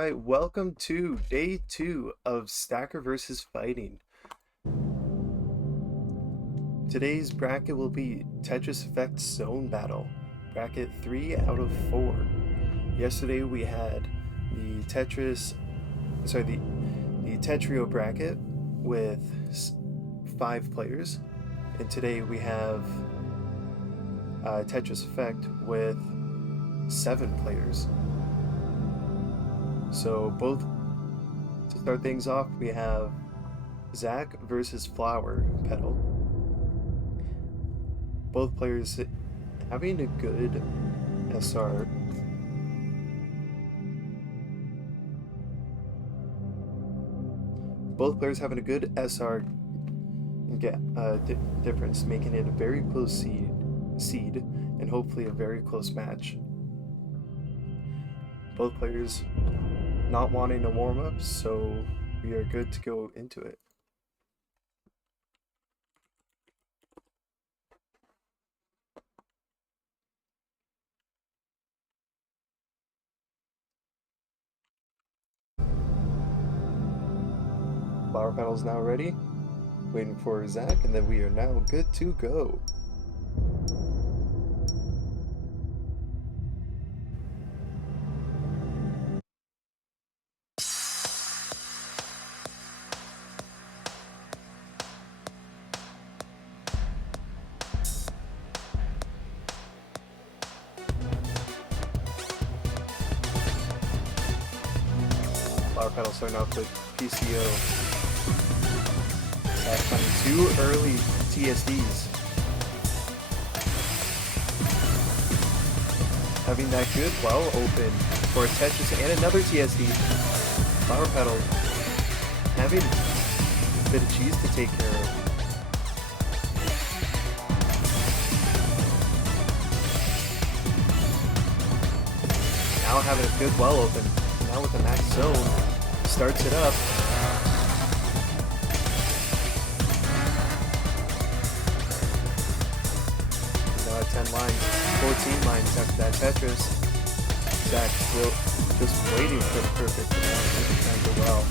Alright, welcome to day 2 of Stacker vs. Fighting. Today's bracket will be Tetris Effect Zone Battle, bracket 3 out of 4. Yesterday we had the Tetrio bracket with 5 players, and today we have Tetris Effect with 7 players. So to start things off, we have Zach versus Flower Petal. Both players having a good SR. Both players having a good SR difference, making it a very close seed and hopefully a very close match. Both players not wanting to warm up, so we are good to go into it. Flower Petal's now ready, waiting for Zach, and then we are now good to go. Flower Petal starting off with PCO. Zach finding 2 early TSDs. Having that good well open for a Tetris and another TSD. Flower Petal having a bit of cheese to take care of. Now having a good well open. Now with the max zone, starts it up. Now at 10 lines, 14 lines after that Tetris. Zach will just waiting for the perfect amount to well.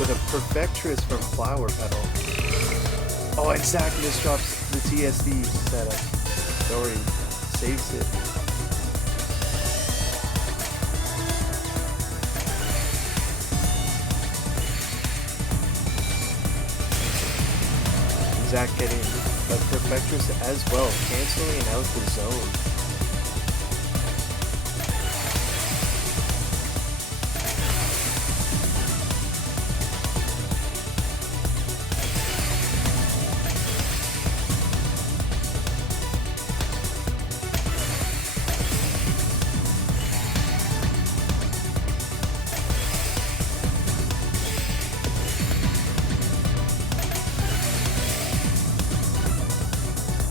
With a Perfectress from Flower Petal. Oh, and Zach misdrops the TSD setup. Sorry, saves it. Zach getting a Perfectress as well, canceling out the zone.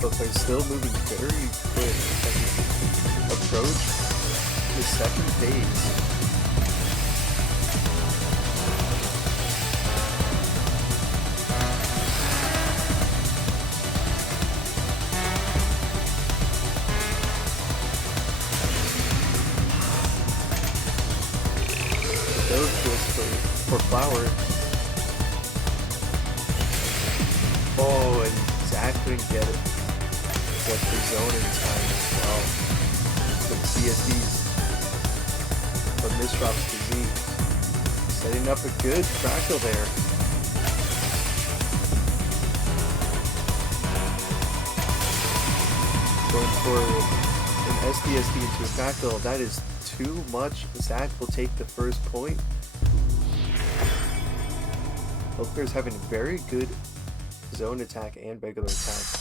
Both players still moving very quick as we approach the second phase. Those twist for Flower. Oh, and Zach couldn't get it. Get the zone in time as well. The CSDs from misdrops to Z. Setting up a good fractal there. Going for an SDSD into a fractal. That is too much. Zach will take the first point. Both players having a very good zone attack and regular attack.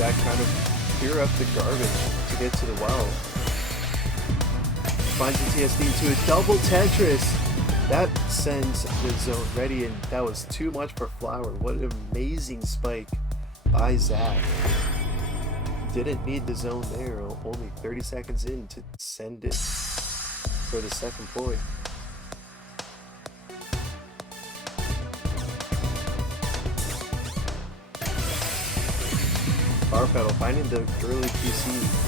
Zach kind of clear up the garbage to get to the well. Finds the TSD to a double Tetris. That sends the zone ready, and that was too much for Flower. What an amazing spike by Zach. Didn't need the zone there, only 30 seconds in to send it for the second point. Bar pedal finding the early PC.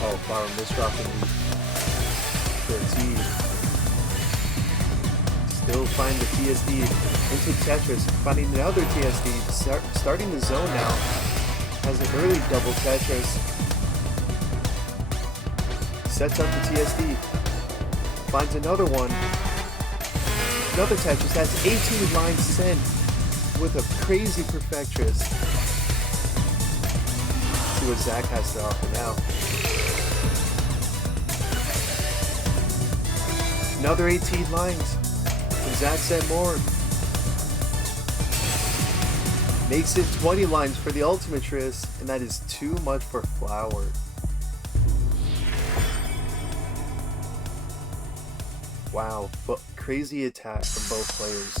Oh, Flower misdropping the T. Still find the TSD into Tetris, finding another TSD, starting the zone now. Has an early double Tetris. Sets up the TSD. Finds another one. Another Tetris. That's 18 lines sent with a crazy Perfectress. See what Zach has to offer now. Another 18 lines. And Zach sent more. Makes it 20 lines for the Ultimatris, and that is too much for Flower. Wow, but crazy attack from both players.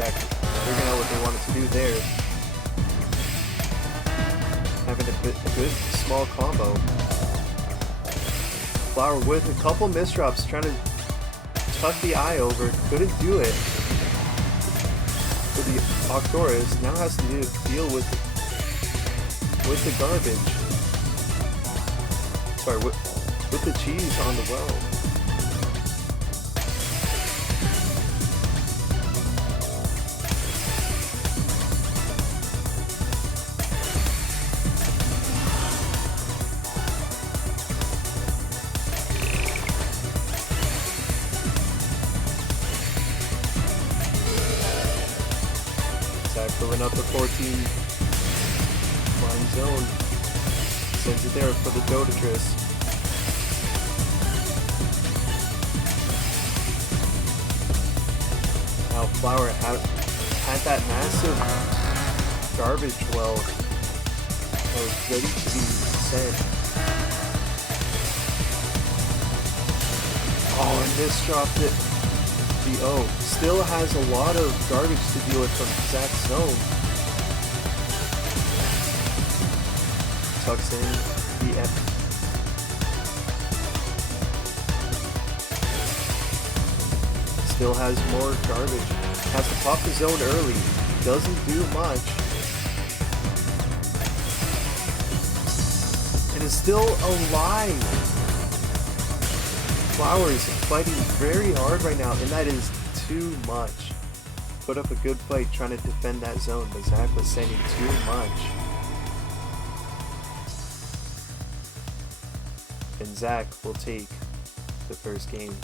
Figuring out what they wanted to do there. Having a good small combo. Flower with a couple misdrops, trying to tuck the eye over. Couldn't do it. So the Octorus now has to deal with the garbage. Sorry, with the cheese on the well. Filling up the 14 line zone. Sends it there for the Dotatris. Now Flower had that massive garbage well that was ready to be sent. Oh, and this dropped it. The O still has a lot of garbage to deal with from Zach's zone. Tucks in the F. Still has more garbage. Has to pop the zone early. Doesn't do much. And is still alive. Flower is fighting very hard right now, and that is too much. Put up a good fight trying to defend that zone, but Zach was sending too much. And Zach will take the first game.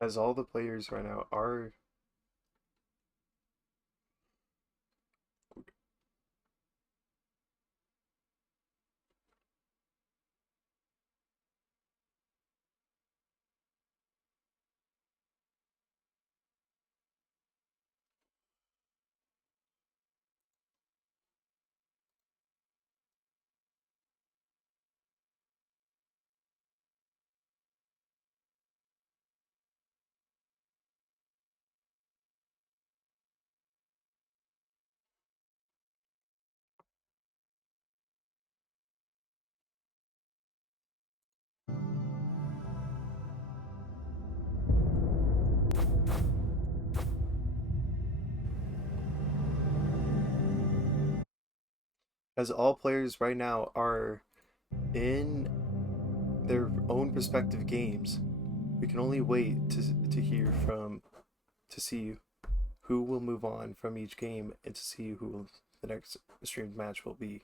as all the players right now are as all players right now are in their own respective games. We can only wait to hear from to see who will move on from each game and to see who the next streamed match will be.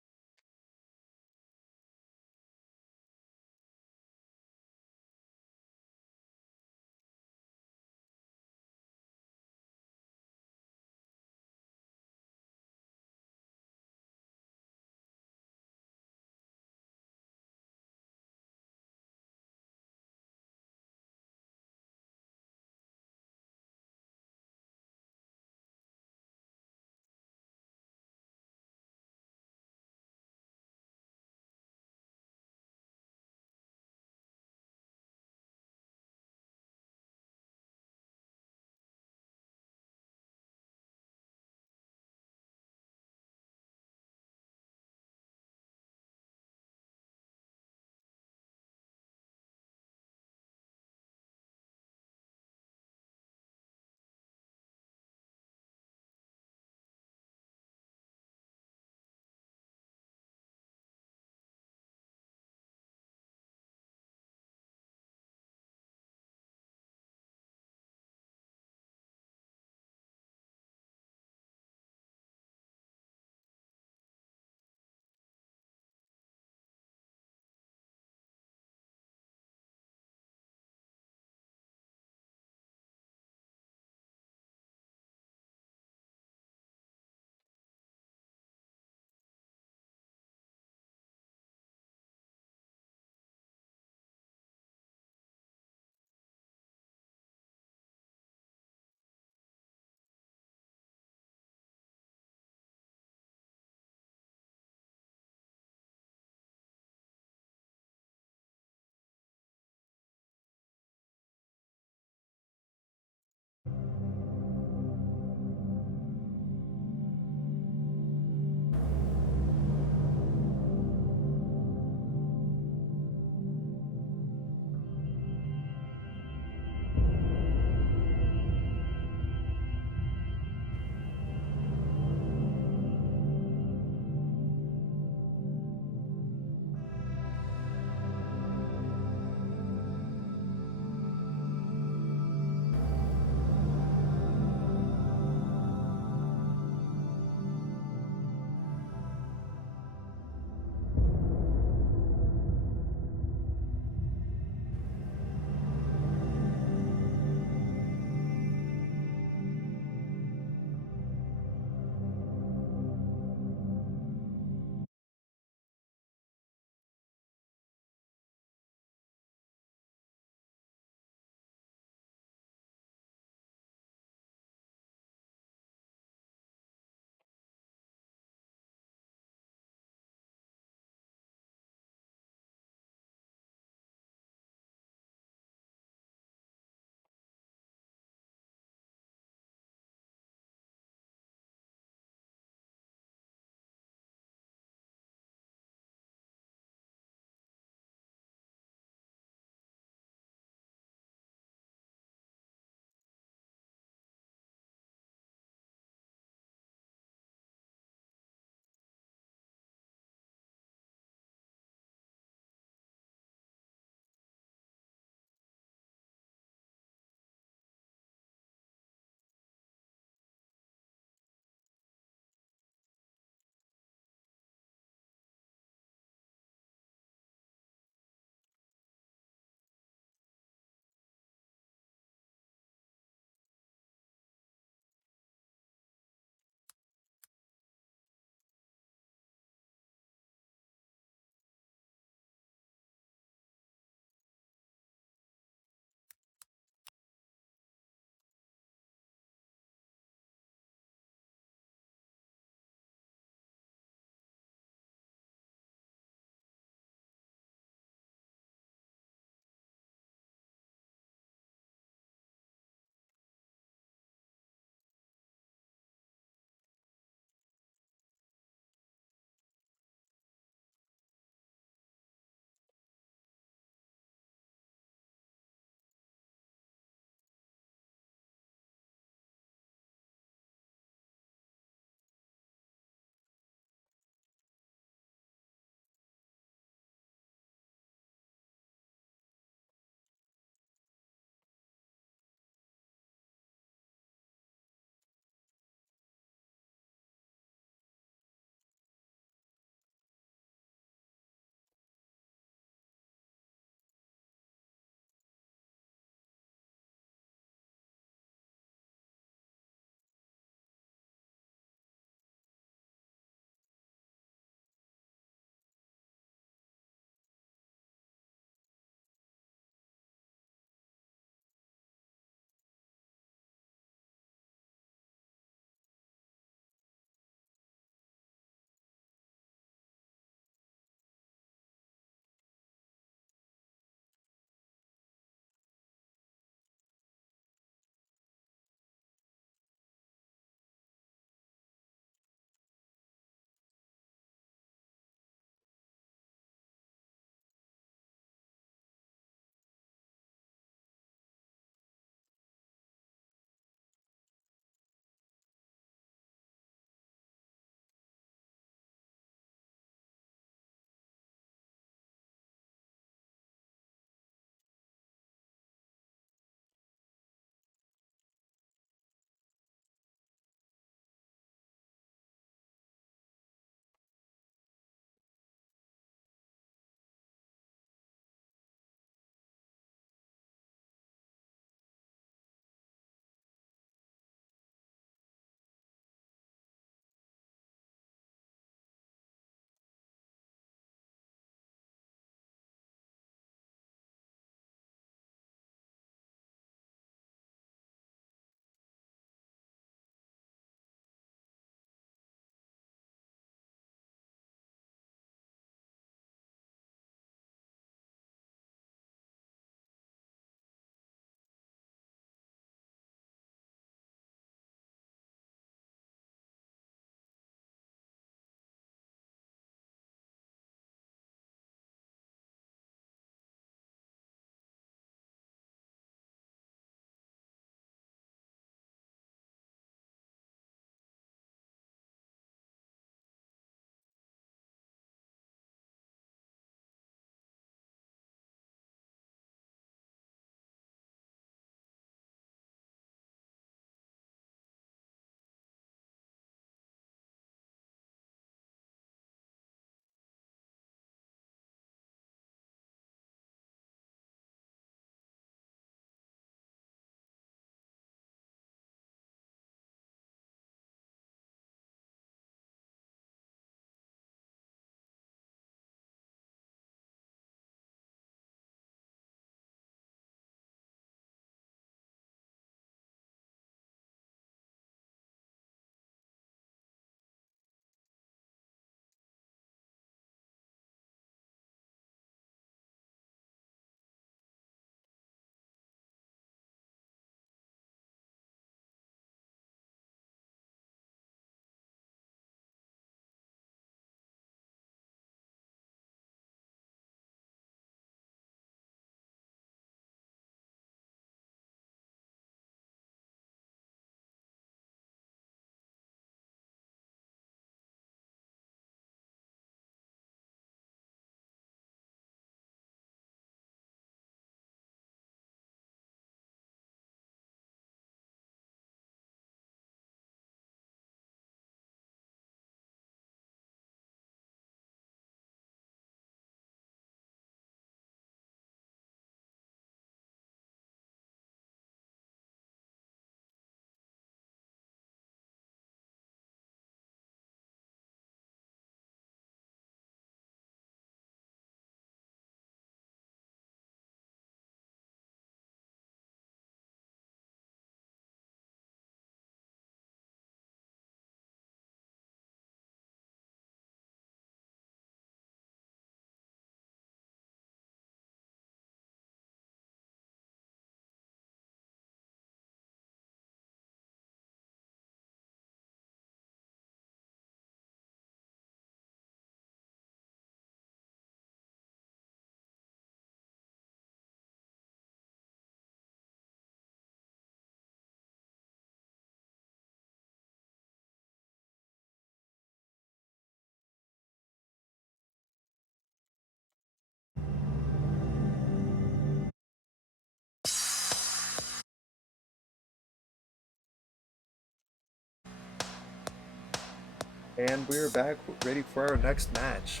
And we're back ready for our next match.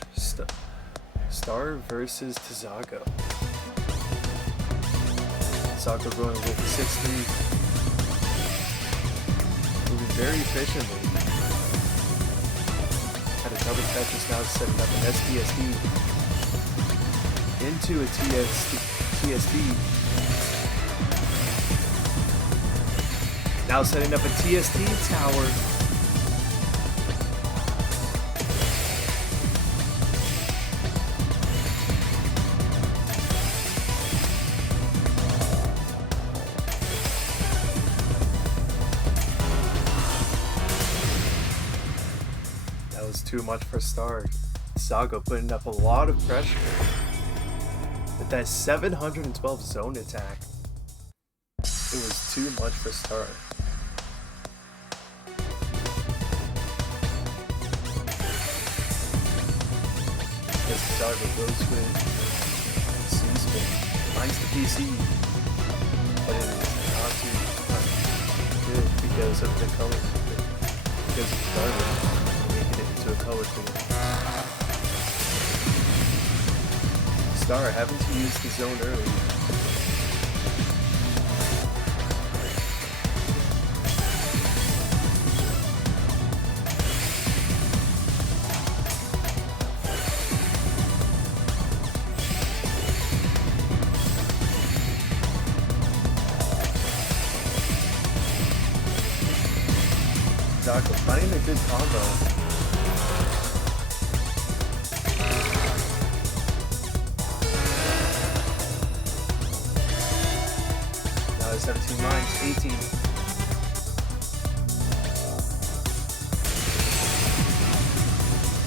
Star versus Tizago. Tizago going with the 6-3. Moving very efficiently. Had a double Tetris, now setting up an SDSD into a TSD. Now setting up a TSD tower. That was too much for Star. Tizago putting up a lot of pressure with that 712 zone attack. It was too much for Star. As Tizago goes with C-spin, finds the PC, but it is not too good because of the color, because of the garbage. To a color clear. Star having to use the zone early. Tizago finding a good combo. Now 17 lines, 18.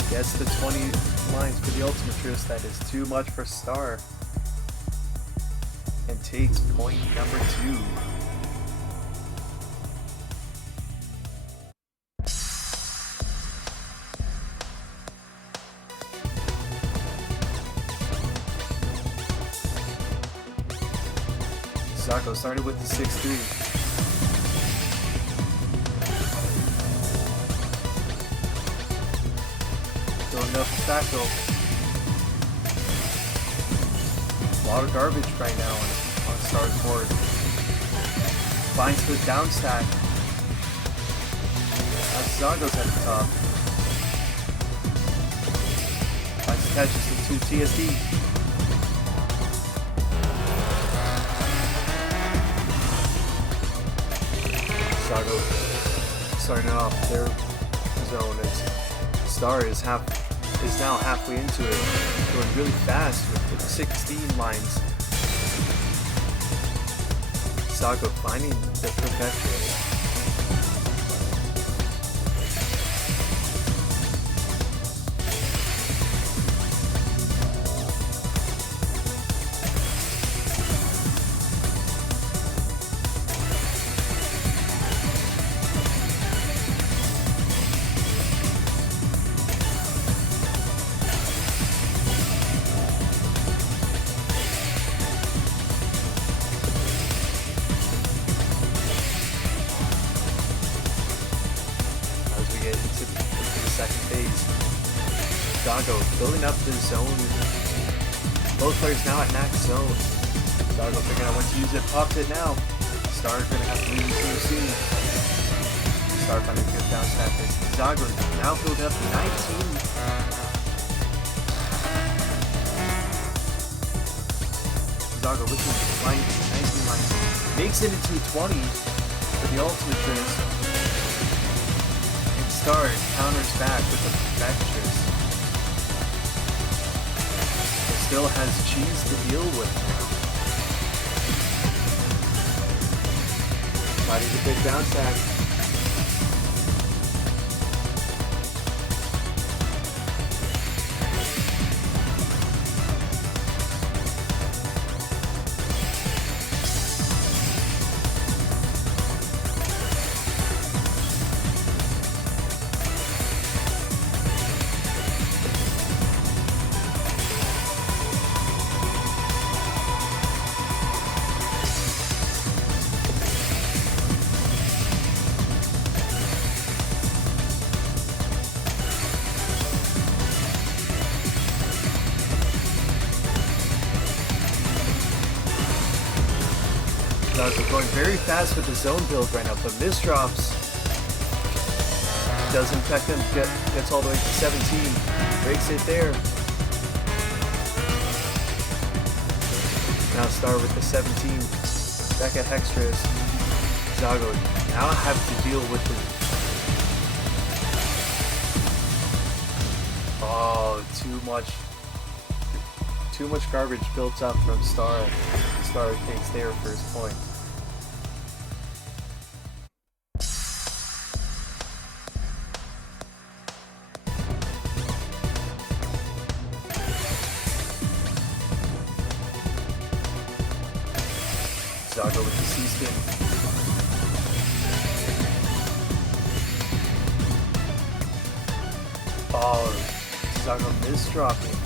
Gets the 20 lines for the Ultimatrix. That is too much for Star. And takes point number 2. Tizago started with the 6-3. Building up the tackle. A lot of garbage right now on Star's board. Finds the down stack. Now Tizago's at the top. Finds the catches into TSD. Tizago starting off their zone as Star is now halfway into it, going really fast with the 16 lines. Tizago finding the perfection. Second phase. Tizago building up the zone. Both players now at max zone. Tizago figuring out when to use it, pops it now. Star's gonna have to leave too soon. Star finding a good down stack as Tizago now build up 19. Tizago with the 19 lines. Makes it into 20 for the Ultimatrix. Star counters back with the Tetris. It still has cheese to deal with now. Fighting the big down stack. Zago going very fast with the zone build right now, but misdrops. Doesn't affect him, gets all the way to 17. Breaks it there. Now Star with the 17. Back at Hextras. Zago now have to deal with the... Oh, too much garbage built up from Star. Star takes their first point. Zago with the C-spin. Oh, Zago misdropping.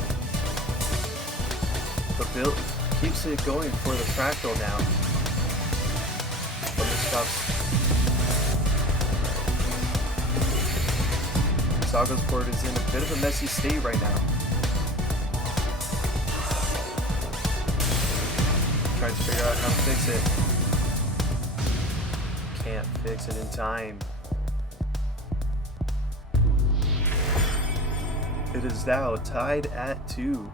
But Bill keeps it going for the fractal now. But misdrops. Zago's board is in a bit of a messy state right now. Trying to figure out how to fix it. Can't fix it in time. It is now tied at 2.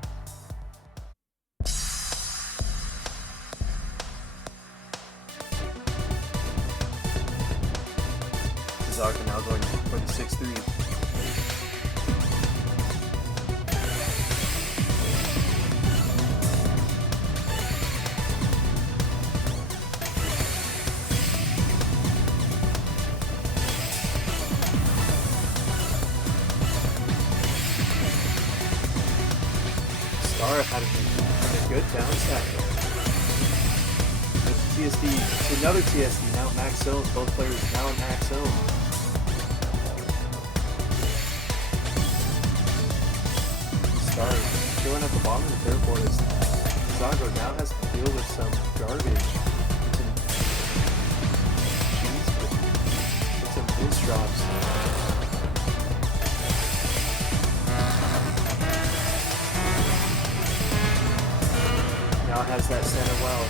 Zago now going for the 6-3. Star had a good downside with TSD, another TSD, now max zone, both players now in max zone. Star chilling at the bottom of the third board as Zago now has to deal with some garbage. It's some misdrops. Now has that center well.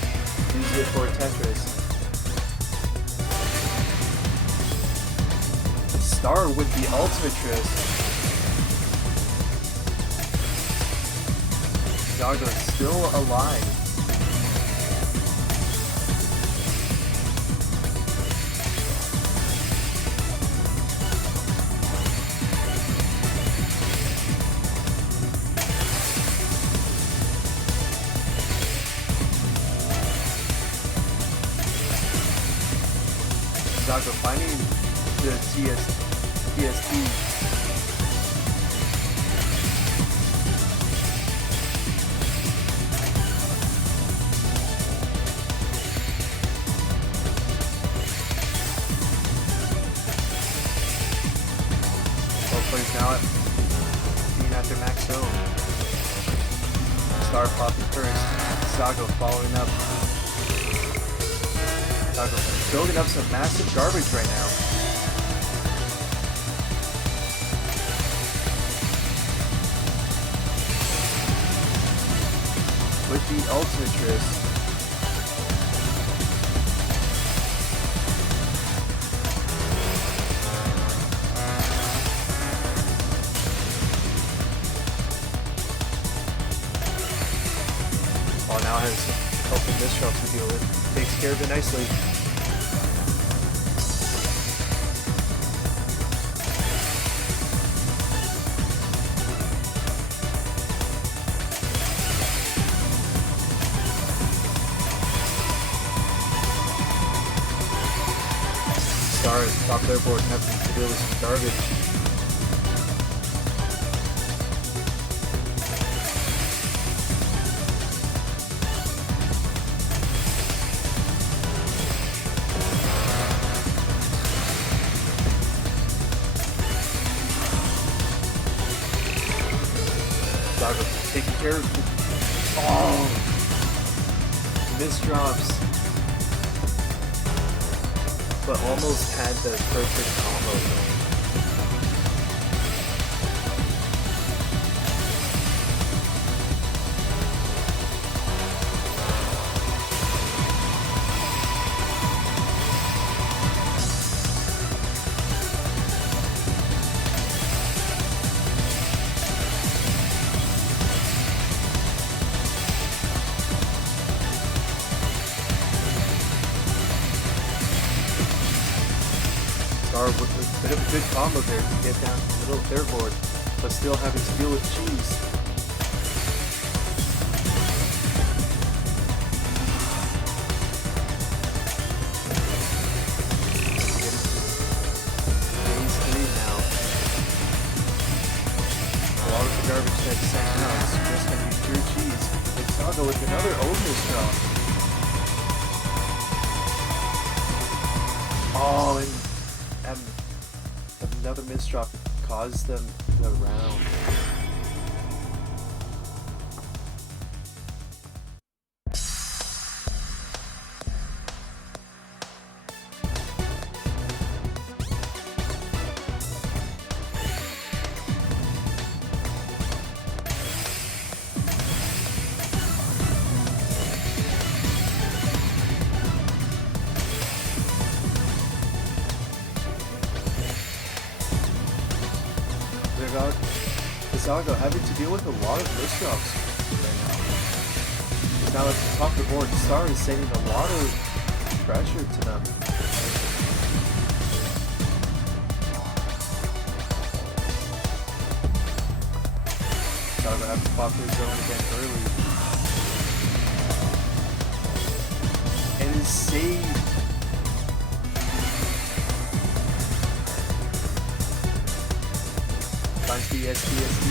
Use it for Tetris. Star with the ultimate. Zago still alive. Zago finding the TSD. Both players now being at their max zone. Star popping first. Zago following up. Zago building up some massive garbage right now. With the ultimate. Oh, now has a couple misdrops to deal with. Takes care of it nicely. Star is top their board and having to deal with some garbage. Zago taking care of it. Oh! Misdrops. But almost had the perfect combo though. with a bit of a good combo there to get down to the middle of their board, but still having to deal with cheese. Phase 3 now. A lot of the garbage that's sent out is just going to be pure cheese. It's Saga with another Ogre's drop. Oh, and another misdrop caused them the round. Zago having to deal with a lot of misdrops right now. Now at the top of the board, Star is sending a lot of pressure to them. Zago have to pop their zone again early. And is saved. Finds the SDSD.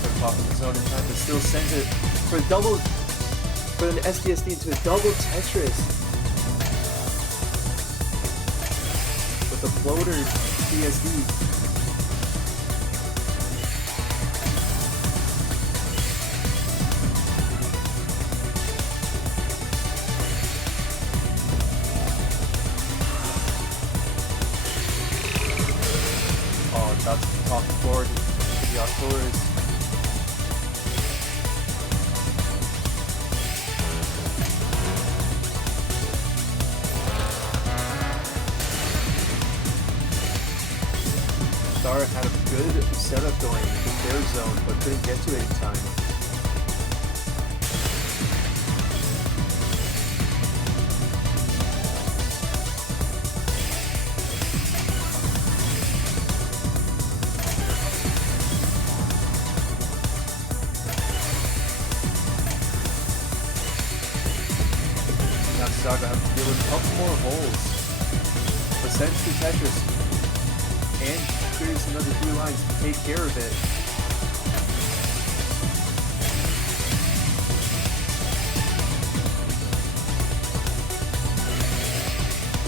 They're popping the zone in time, but still sends it for a double, for an SDSD into a double Tetris. With a floater DSD. That's the top board to the Octours. Star had a good setup going with their zone, but couldn't get to it in time. Saga have to deal with a couple more holes, but sends to Tetris and creates another 3 lines to take care of it.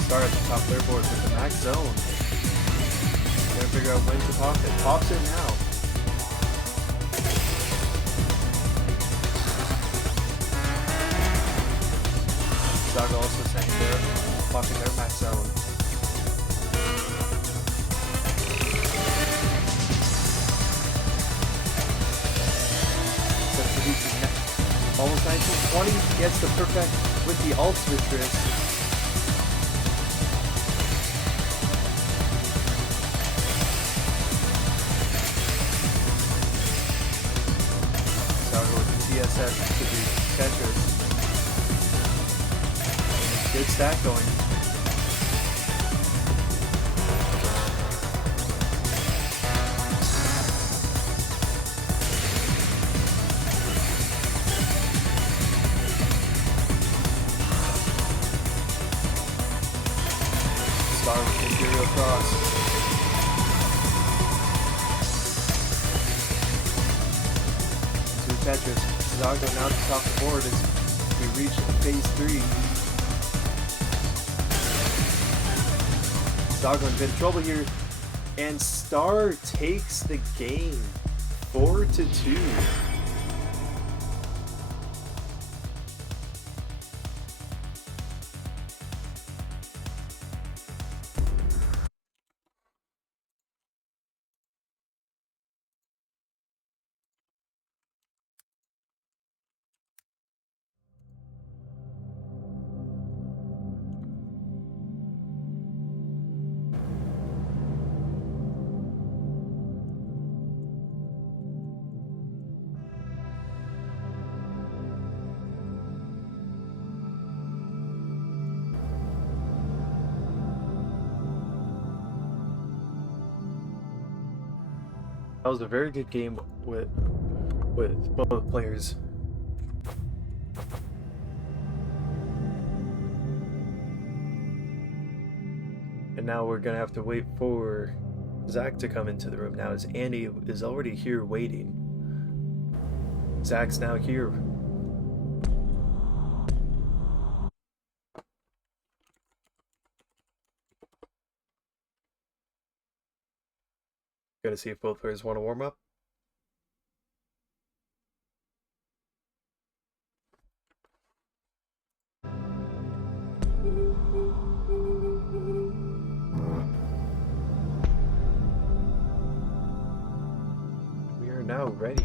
Start at the top of their board with the max zone. Gotta figure out when to pop it. Pops it now. Saga also saying they're popping their max zone. Almost 1920 gets the perfect with the ult Tetris. Saga with the TSS to the Tetris. Good stack going. Star with Imperial Cross. To Tetris. Zago now to top the board as we reach phase 3. Zago in a bit of trouble here, and Star takes the game 4-2. That was a very good game with both players. And now we're gonna have to wait for Zach to come into the room. Now as Annie is already here waiting. Zach's now here. Gotta see if both players want to warm up. We are now ready.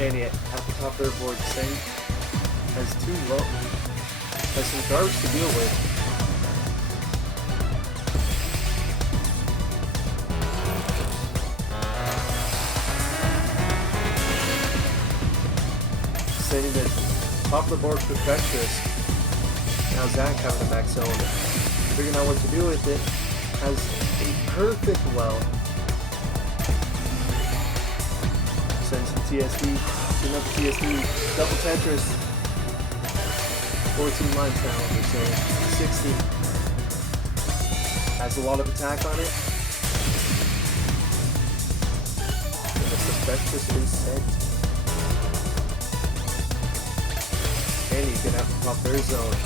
Annie at the top of their board saying has some garbage to deal with. Saying that top of the board Perfectress. Now Zach having a max zone. Figuring out what to do with it. Has a perfect well. Sends the TSD, another TSD, double Tetris, 14 lines now, they're saying 16. Has a lot of attack on it. And the Perfectress is set. And he's gonna have to pop their zone.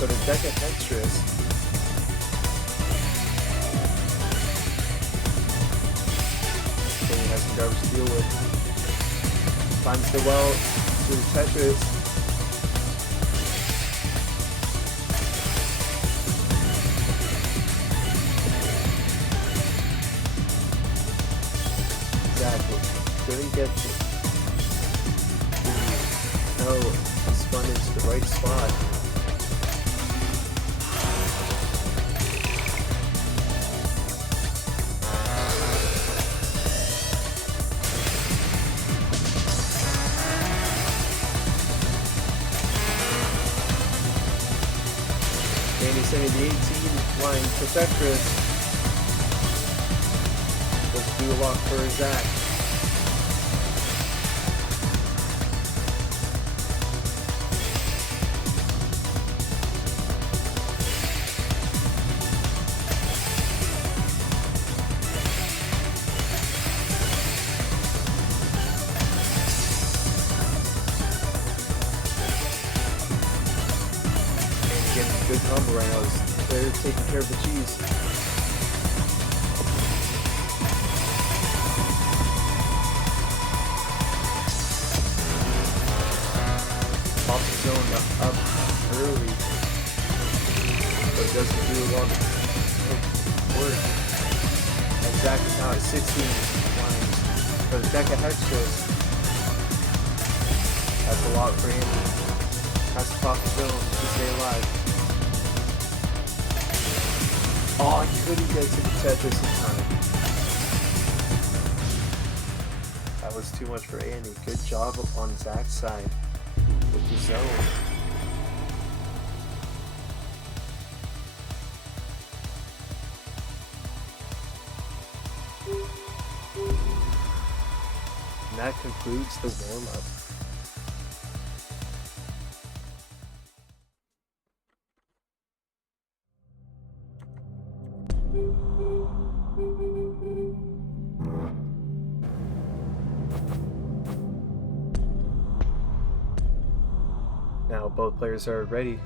So the deck of Tetris he has some garbage to deal with. Finds the well to Tetris. Exactly. Couldn't get it. No, spun into the right spot. Sending the 18 line Perfectress. Doesn't do a lot for Zach. Good combo right now. They're taking care of the cheese. Pops the zone up early, but it doesn't do a lot of work. And Zach is now at 16 lines. But the deck of Tetris that's a lot for him. Has to pop the zone to stay alive. Oh, he couldn't get to the Tetris in time. That was too much for Andy. Good job on Zach's side with the zone. And that concludes the warm-up. Now both players are ready.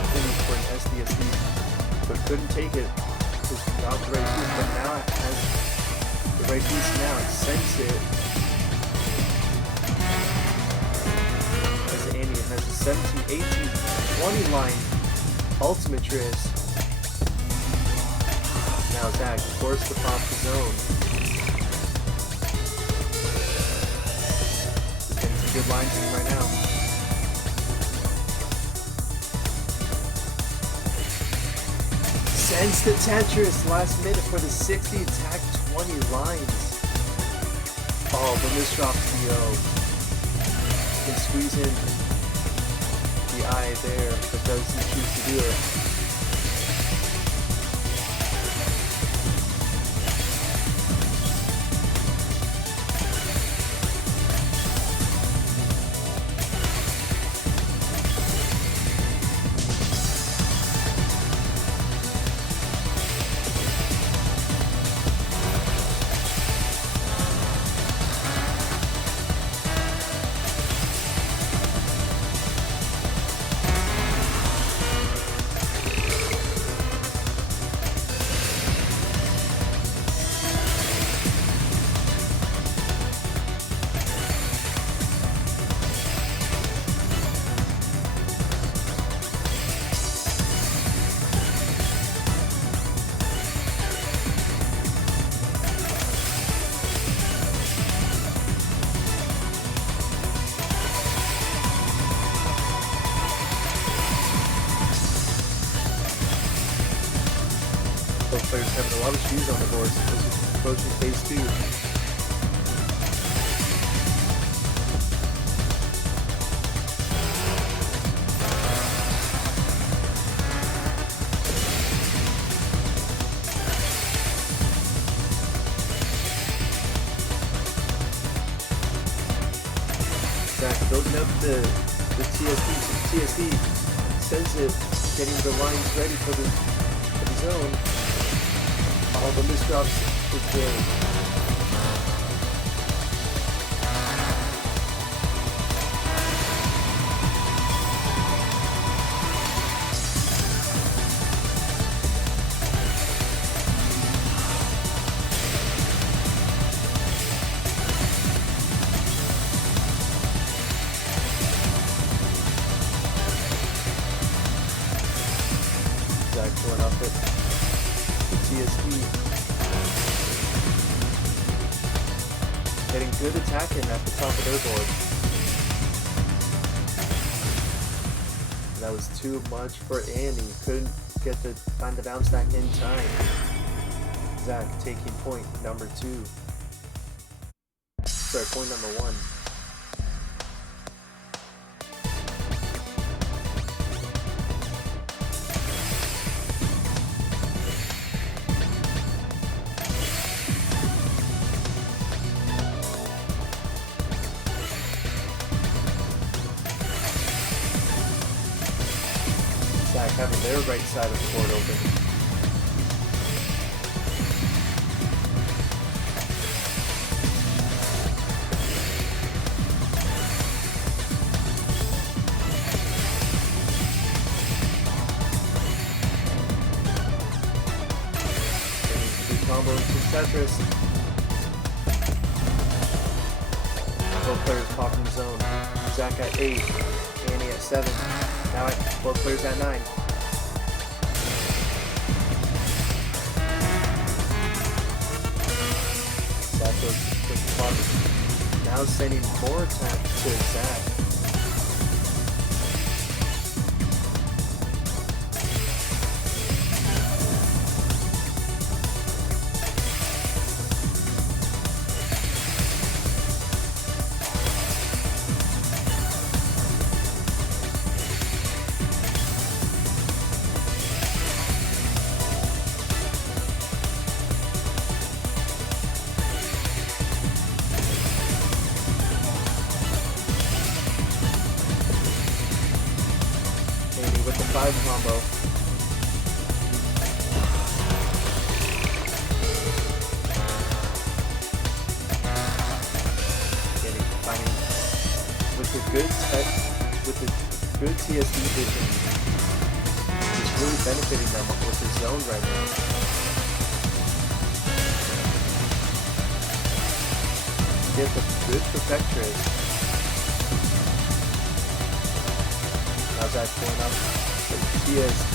opportunity for an SDSD, but couldn't take it. Just got the right piece, but now it has the right piece now. It sends it. As Annie has a 17, 18, 20 line ultimate Tris. Now Zach forced to pop the zone. He's getting some good lines in right now. Sends the Tetris last minute for the 60 attack, 20 lines. Oh, the misdrop CO. Can squeeze in the eye there, but doesn't choose to do it. Both players having a lot of shoes on the board as we approaching phase 2. Zach building up the TSD, sends it, getting the lines ready for the zone. All the misdrops is good. Zach going up it. TSD. Getting good attacking at the top of their board. That was too much for Annie. Couldn't get to find the bounce back in time. Zach taking point number 2. Sorry, point number 1. Zach having their right side of the board open. Big combo into Tetris. Both players popping the zone. Zach at 8, Annie at 7. Now both players at 9. Zach goes to the clock. Now sending more attack to Zach. With the 5 combo. Finding with the good TSD vision, really benefiting them with his zone right now. He gets a good Perfectress. Now Zach going up with TSD.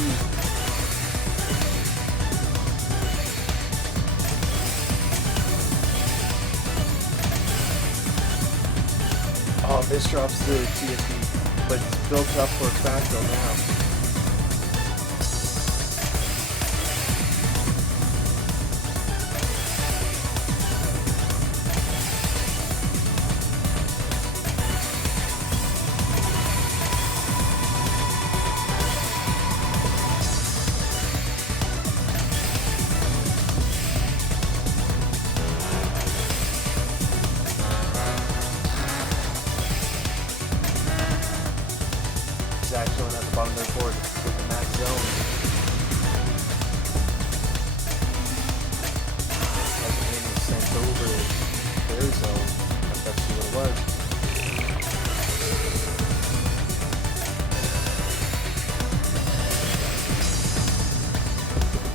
Oh, this drops the TSD, but it's built up for Fractal now. Zach showing at the bottom of their board with the max zone. As Andy sent over their zone. That's what it was.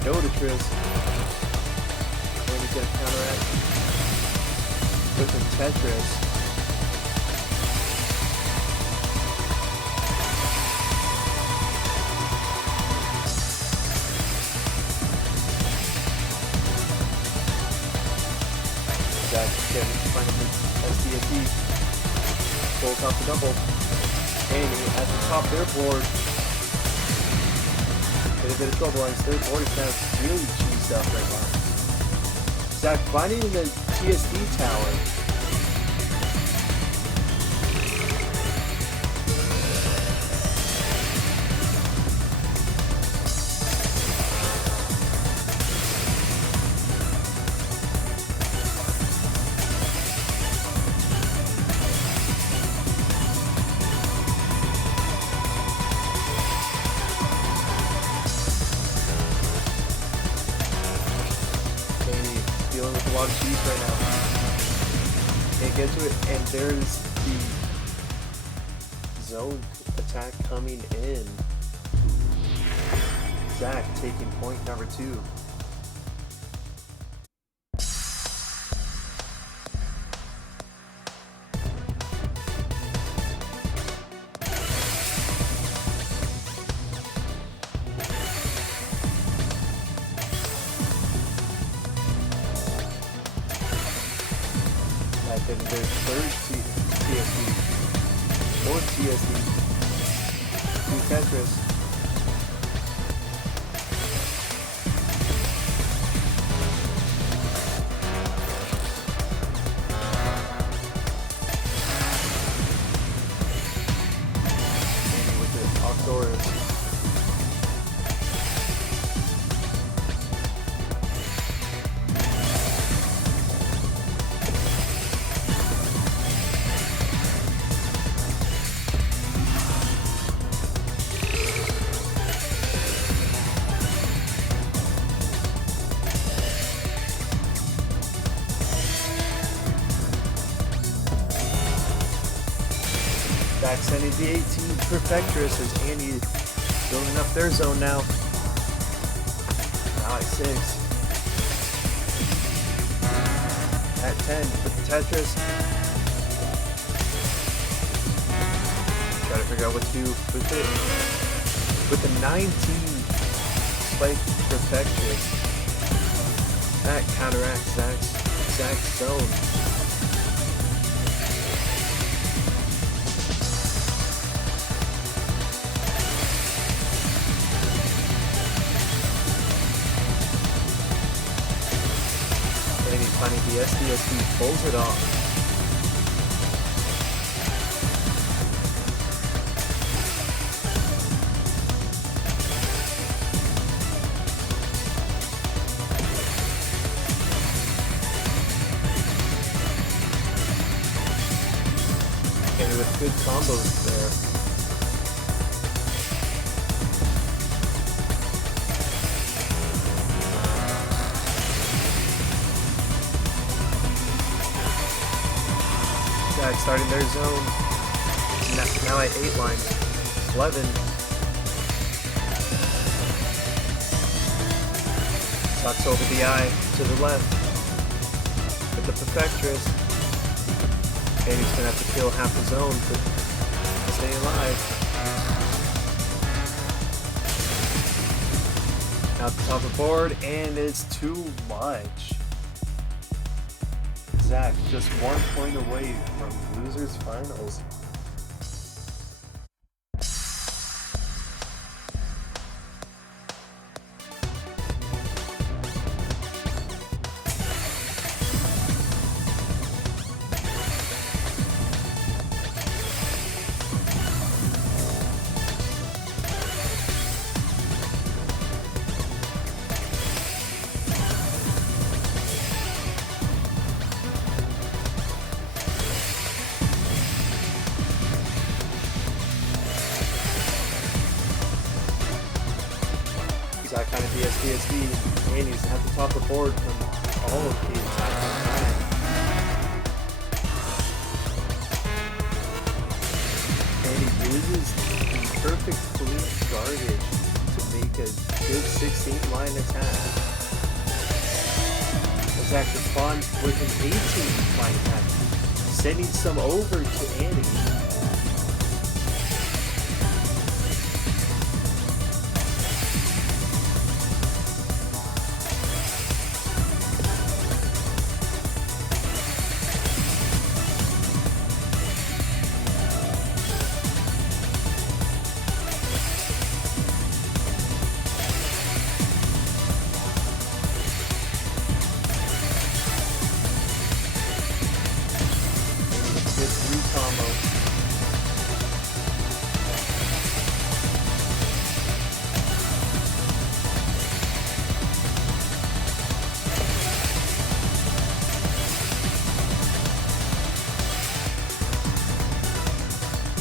Go to Tetris. Going to get a counteract with the Tetris. Zach can find the SDSD. Pulls off the double. Andy at the top of their board. Get a bit of trouble on his third board. He's kind of really cheesed up right now. Zach finding the TSD tower. Dealing with a lot of cheese right now. Can't get to it, and there's the zone attack coming in. Zach taking point number 2. And their third TSD, fourth TSD, to Tetris. And with the Octorus. Back sending the 18 Perfectress as Andy building up their zone now. Now at 6. At 10 with the Tetris. Gotta figure out what to do with it. With the 19 Spike Perfectress. That counteracts Zach's zone. Finding the SDSD pulls it off. And with good combos there. Starting their zone. Now at 8 lines. 11. Tucks over the eye to the left with the Perfectress. And he's gonna have to kill half his own to stay alive. Now at the top of the board, and it's too much. Zach just 1 point away from losers finals. Zach kind of DSD, and he's at the top of the board from all of the attacks on Zach. And he uses the perfect clean guardage to make a good 16-line attack. And Zach responds with an 18-line attack, sending some over to Annie.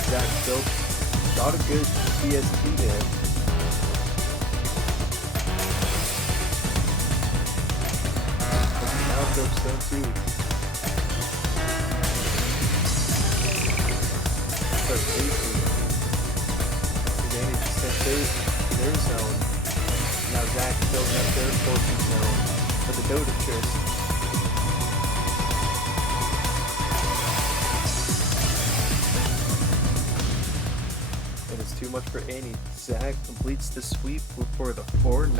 Zach still got a good CSP there. Now Dope Stone too. Start facing. Advantage to set their zone. Now Zach building up their fortune zone for the Dodatress. Too much for Annie. Zach completes the sweep for the 4-0 win.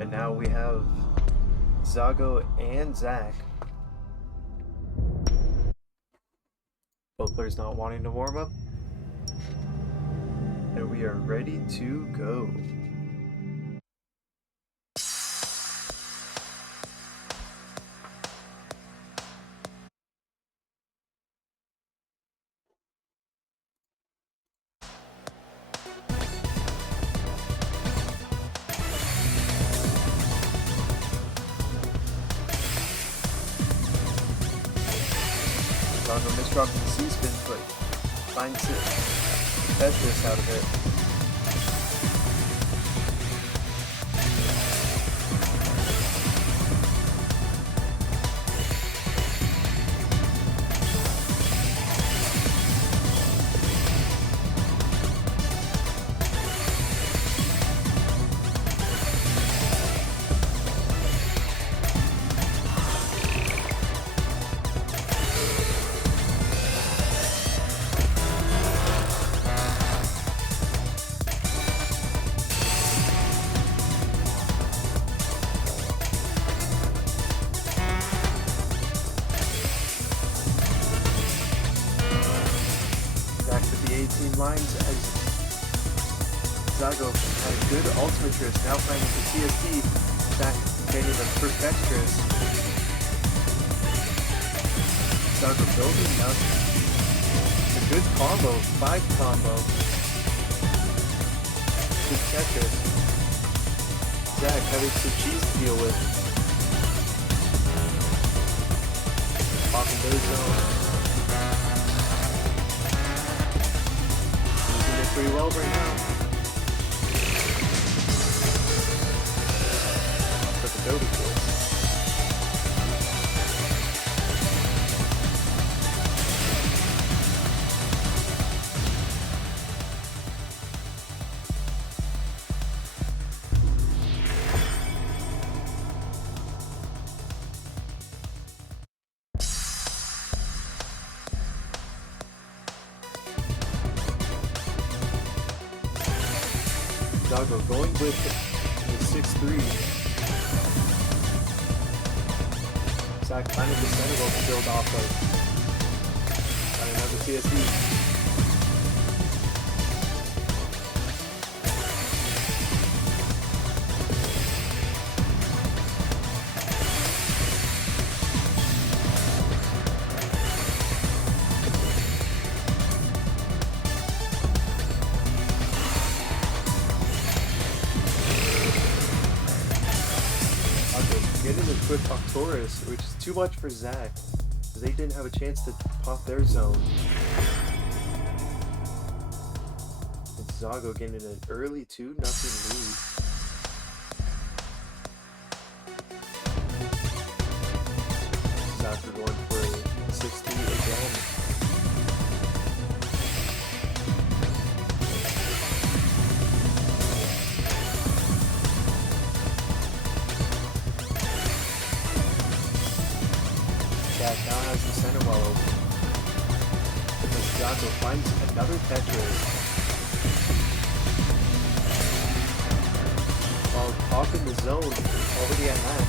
And now we have Zago and Zach. Both players not wanting to warm up. And we are ready to go. Zago misdropped the C-spin, but finds it. Tetris out of it. the 18 lines as Zago had a good ultimatris, now finding the TST. Zach getting the perfectris. Zago building up. A good combo, 5 combo. Good Tetris. Zach having some cheese to deal with. Popping those zones. Using it pretty well right now. Put the building for us. Zago going with the 6-3. Zach finding the Sentinel to build off of. Got another TSD. Getting a quick Octorus, which is too much for Zach, because they didn't have a chance to pop their zone. And Zago getting an early 2-0 lead. Zago going for a 60 again. Zach now has the center wall open. As Zago finds another Tetris. While popping the zone, already at max.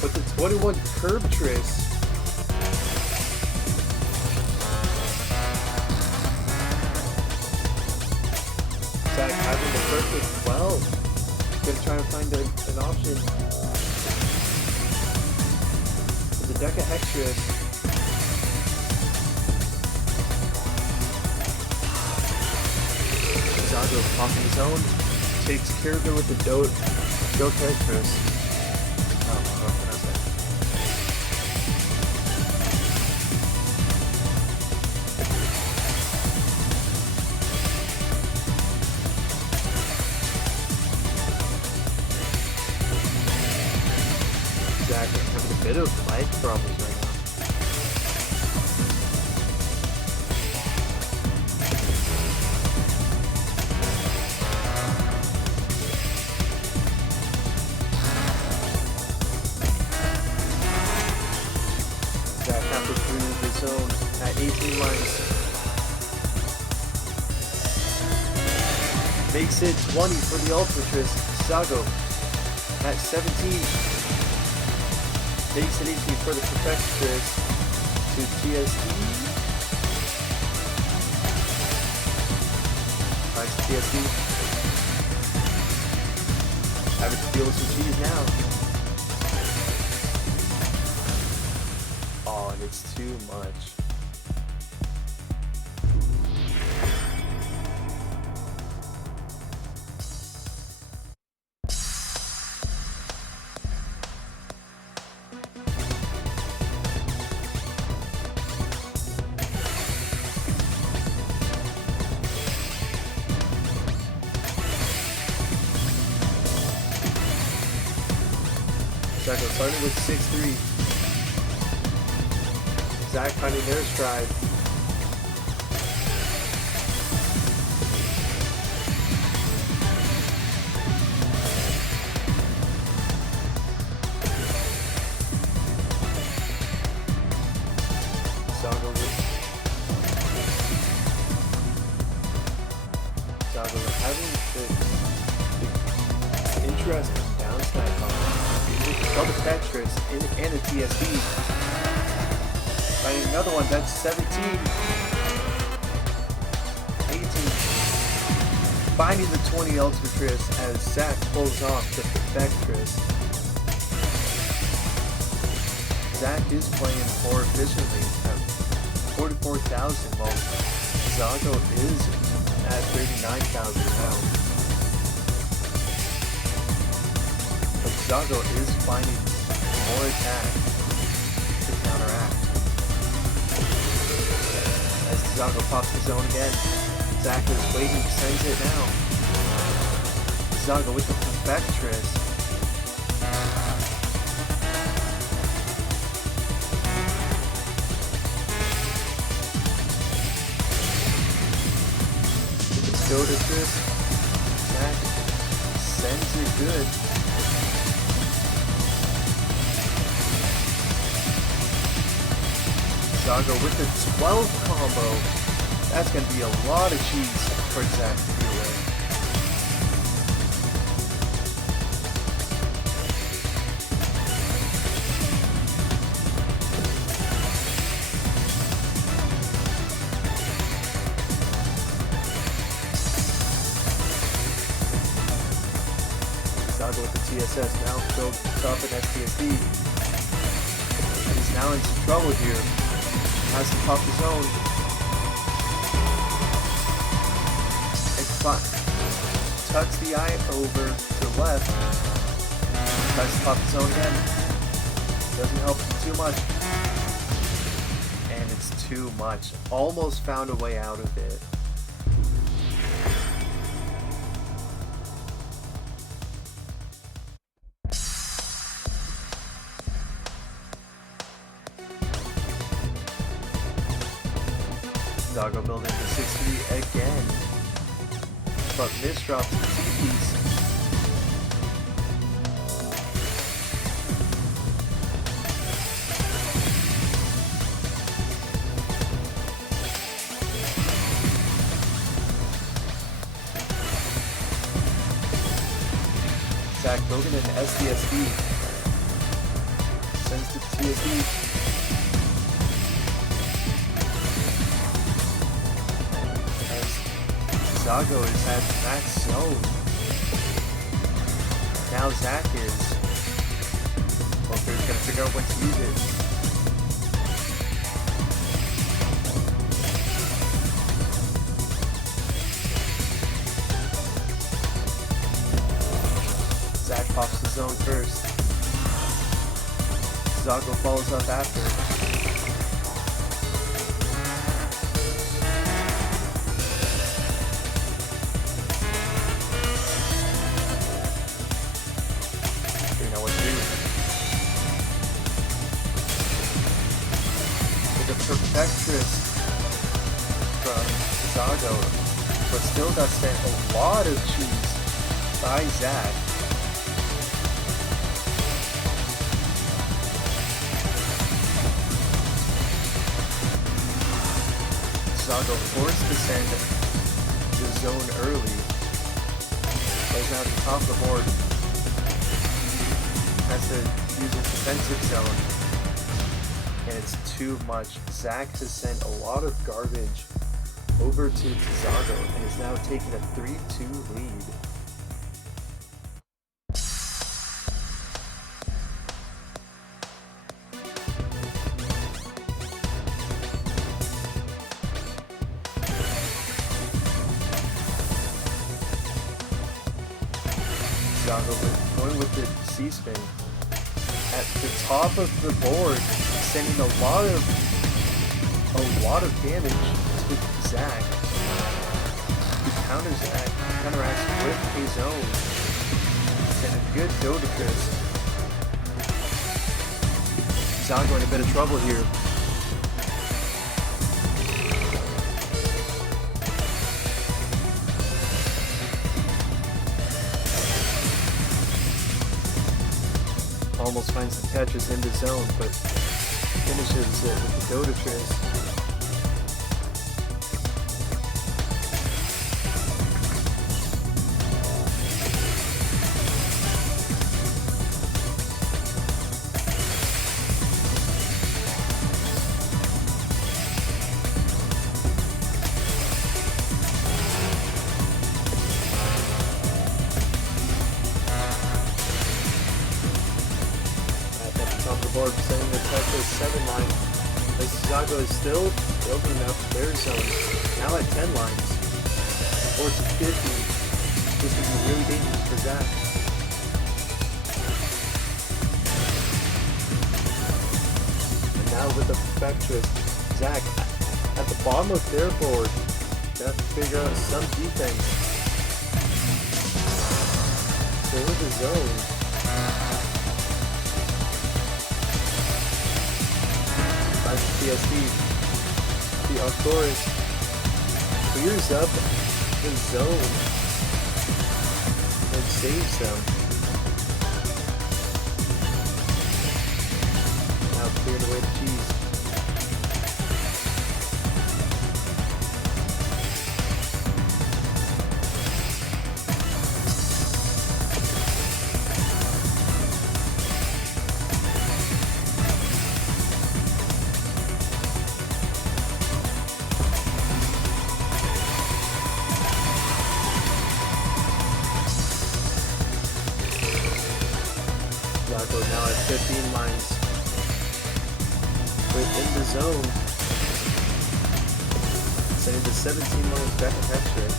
But the 21 curb tris. Zach having the perfect 12. Gonna try to find an option. With the deck of extras. Zago popping his own. Takes care of it with the Go Tetris. Zach is having a bit of life problems right now. Zach halfway through the zone at 18 lines. Makes it 20 for the ultimatris. Zago at 17. Takes it easy for the perfectress to TSD. Nice TSD. Having to deal with some cheese now. Oh, and it's too much. Zago starting with 6-3. Zach finding their stride. Zago having the interesting double Tetris and a TSD. Finding another one, that's 17. 18. Finding the 20 Ultratris as Zach pulls off the Perfectris. Zach is playing more efficiently at 44,000, while Zago is at 39,000 now. But Zago is finding more attack to counteract. As Zago pops the zone again, Zach is waiting, sends it now. Zago with the Perfectris. Go to Chris. Zach sends it good. Zago with the 12 combo. That's going to be a lot of cheese for Zach to do away. Zago with the TSS now built up an STSD. And he's now in some trouble here. Has to pop his own. Tucks the eye over to the left. Tries to pop his own again. Doesn't help too much. And it's too much. Almost found a way out of it. Zago building the 6-3 again. But misdrops the T-piece. Zach building an SDSD. Sends the TSD. Zago is at max zone. Now Zach is. Well, he's gonna figure out when to use it. Zach pops the zone first. Zago follows up after. Perfectris from Zago, but still got sent a lot of cheese by Zach. Zago forced to send the zone early, but is now at the top of the board. Has to use his defensive zone. And it's too much. Zach has sent a lot of garbage over to Zago and is now taking a 3-2 lead. Zago going with the C-spin at the top of the board, sending a lot of damage to Zach, who counteracts with his own. And a good Dodicus. Zago in a bit of trouble here. Almost finds the Tetris in the zone, but finishes it with the Dodicus. top of the board, sending the Tetris 7 line. As Zago is still building up their zone. Now at 10 lines. Or to 50. This would be really dangerous for Zach. And now with the Perfectress, Zach at the bottom of their board. They have to figure out some defense for the zone. Back to TSD. The Arcturus clears up the zone and saves them. Now clearing away the cheese. Now at 15 lines within the zone, sending the 17 lines back to Tetris.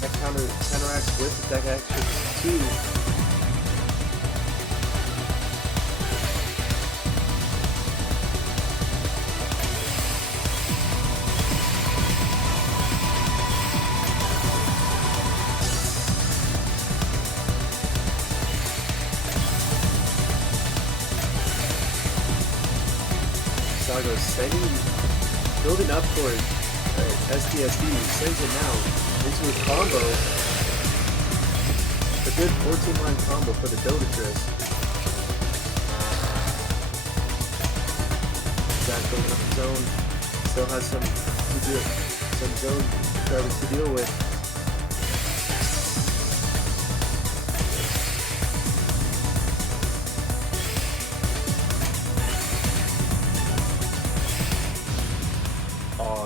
That counteracts with the deck extra 2. Sago building up for it. STSD sends it now into a combo. A good 14-line combo for the Tetris. Zach building up his zone. Still has some zone garbage to deal with.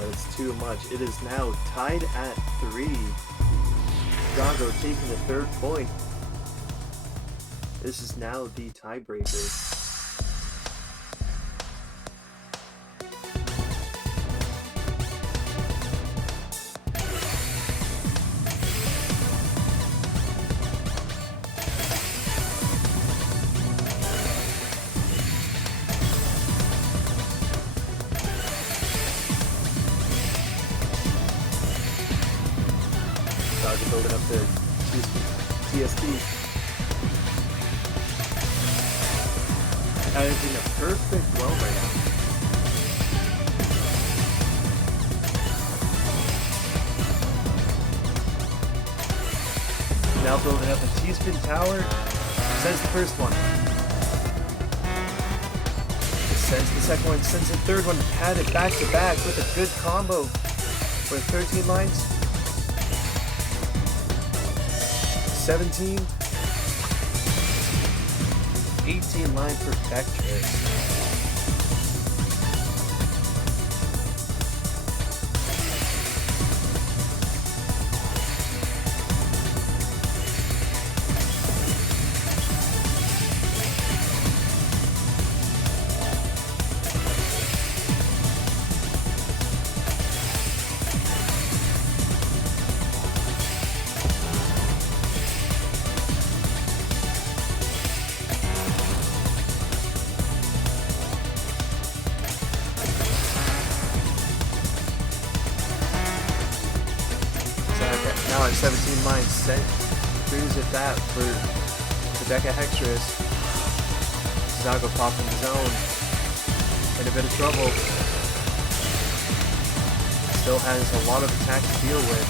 It's too much. It is now tied at 3. Zago taking the 3rd point. This is now the tiebreaker. Building up the TSD. That is in a perfect flow right now. Now building up a T-spin tower. Sends the first one. Sends the second one. Sends the third one. Had it back to back with a good combo for 13 lines. 17, 18 line Perfectress. Now at 17 lines, sent cruise at that for Rebecca Hextris. Zago popping the zone. In a bit of trouble. Still has a lot of attack to deal with.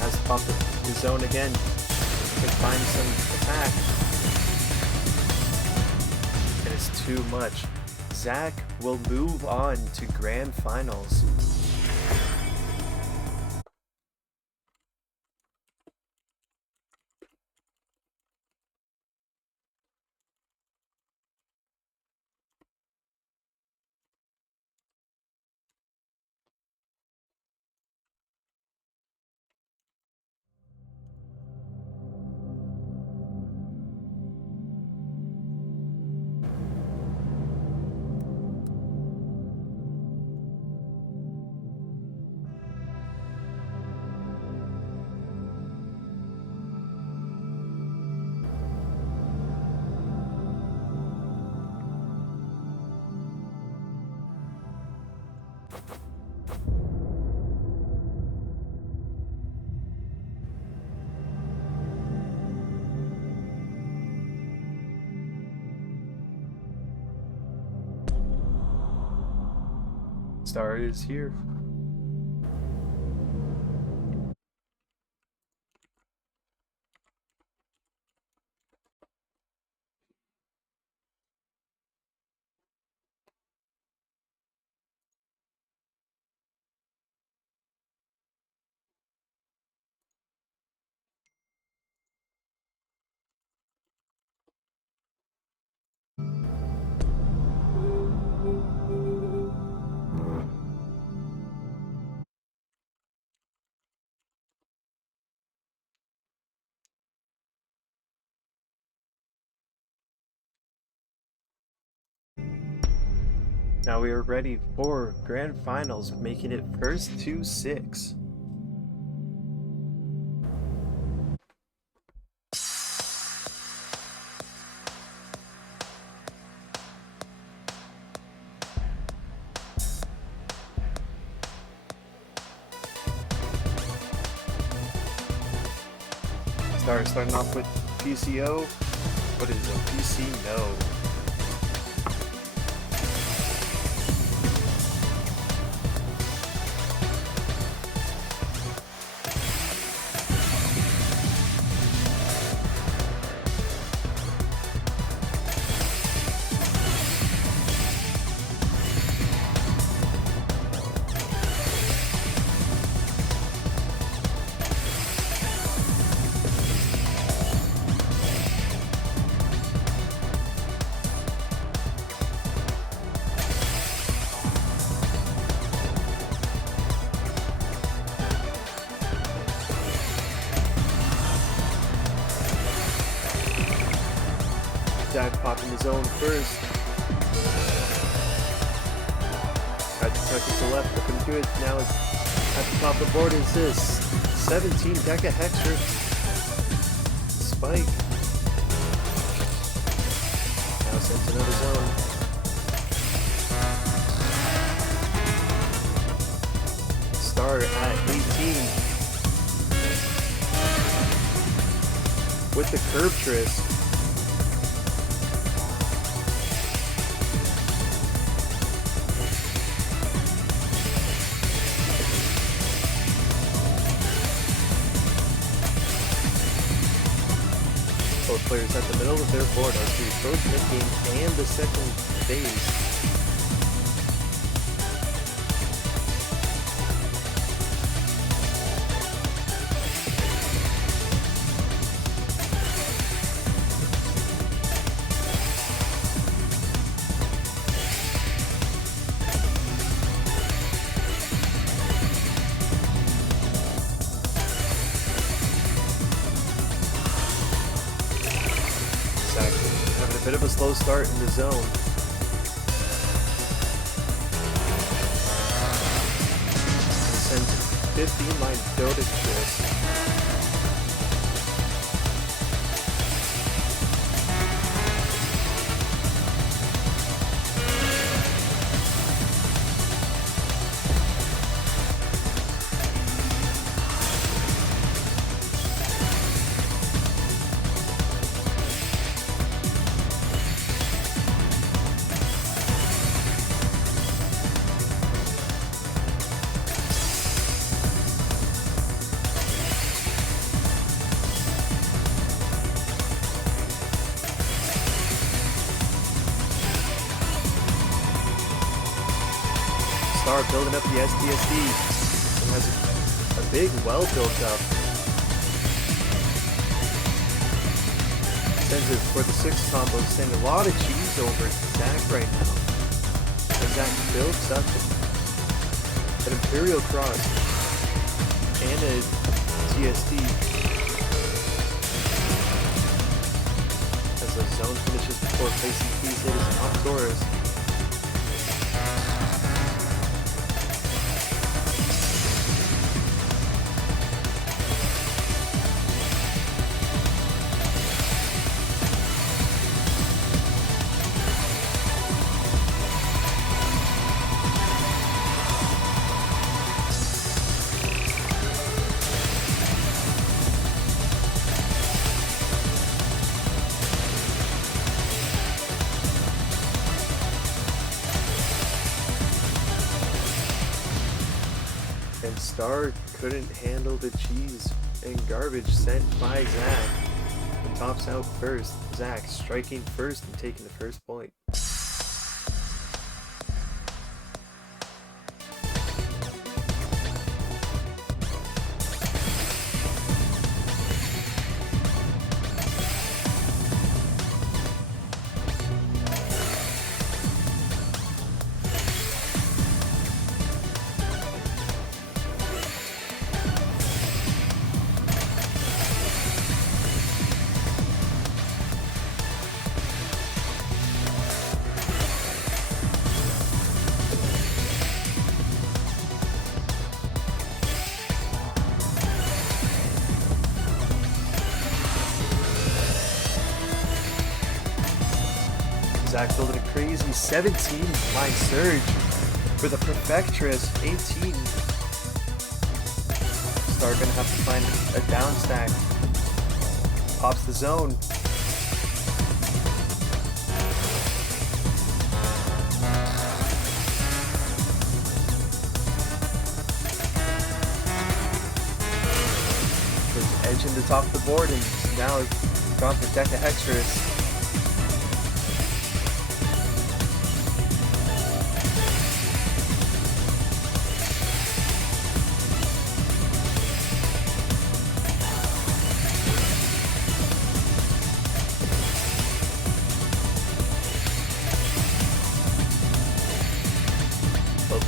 Has to pop the zone again to find some attack. And it's too much. Zach will move on to Grand Finals. Star is here. Now we are ready for Grand Finals, making it first to 6. Starting off with PCO. What is a PC? No. Jack popping his own first. Tried to tuck it to left, but couldn't do it. Now at the top of the board is this 17 Deca Hexer Spike. Now sent to another zone. Star at 18. With the curve tris. Both players at the middle of their board as we approach mid-game and the second phase. Having a bit of a slow start in the zone. Sends 15 line Dota Tris. Star building up the SDSD. It has a big well built up. Sends it for the 6 combo, sending a lot of cheese over to Zach right now. As Zach builds up an Imperial Cross and a TSD. As the zone finishes before placing these hitters on Taurus. Star couldn't handle the cheese and garbage sent by Zach and tops out first. Zach striking first and taking the first point. Zach building a crazy 17-line surge for the Perfectress. 18. Star gonna have to find a down stack. Pops the zone. There's edge in the top of the board, and now gone for Decahextrous.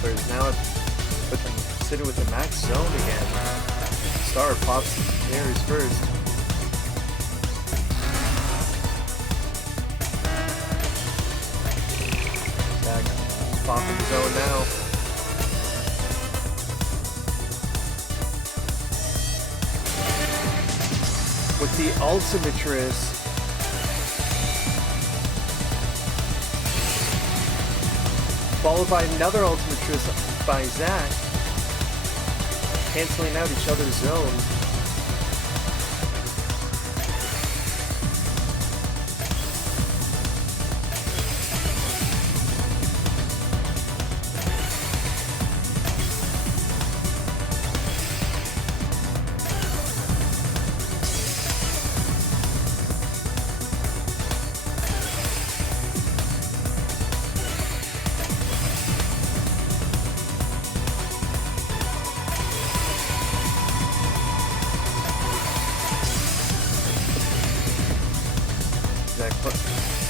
Players now sitting with the max zone again. Star pops Mary's first. Zach popping the zone now. With the Ultimatress. Followed by another Ultimatress by Zach, canceling out each other's zone.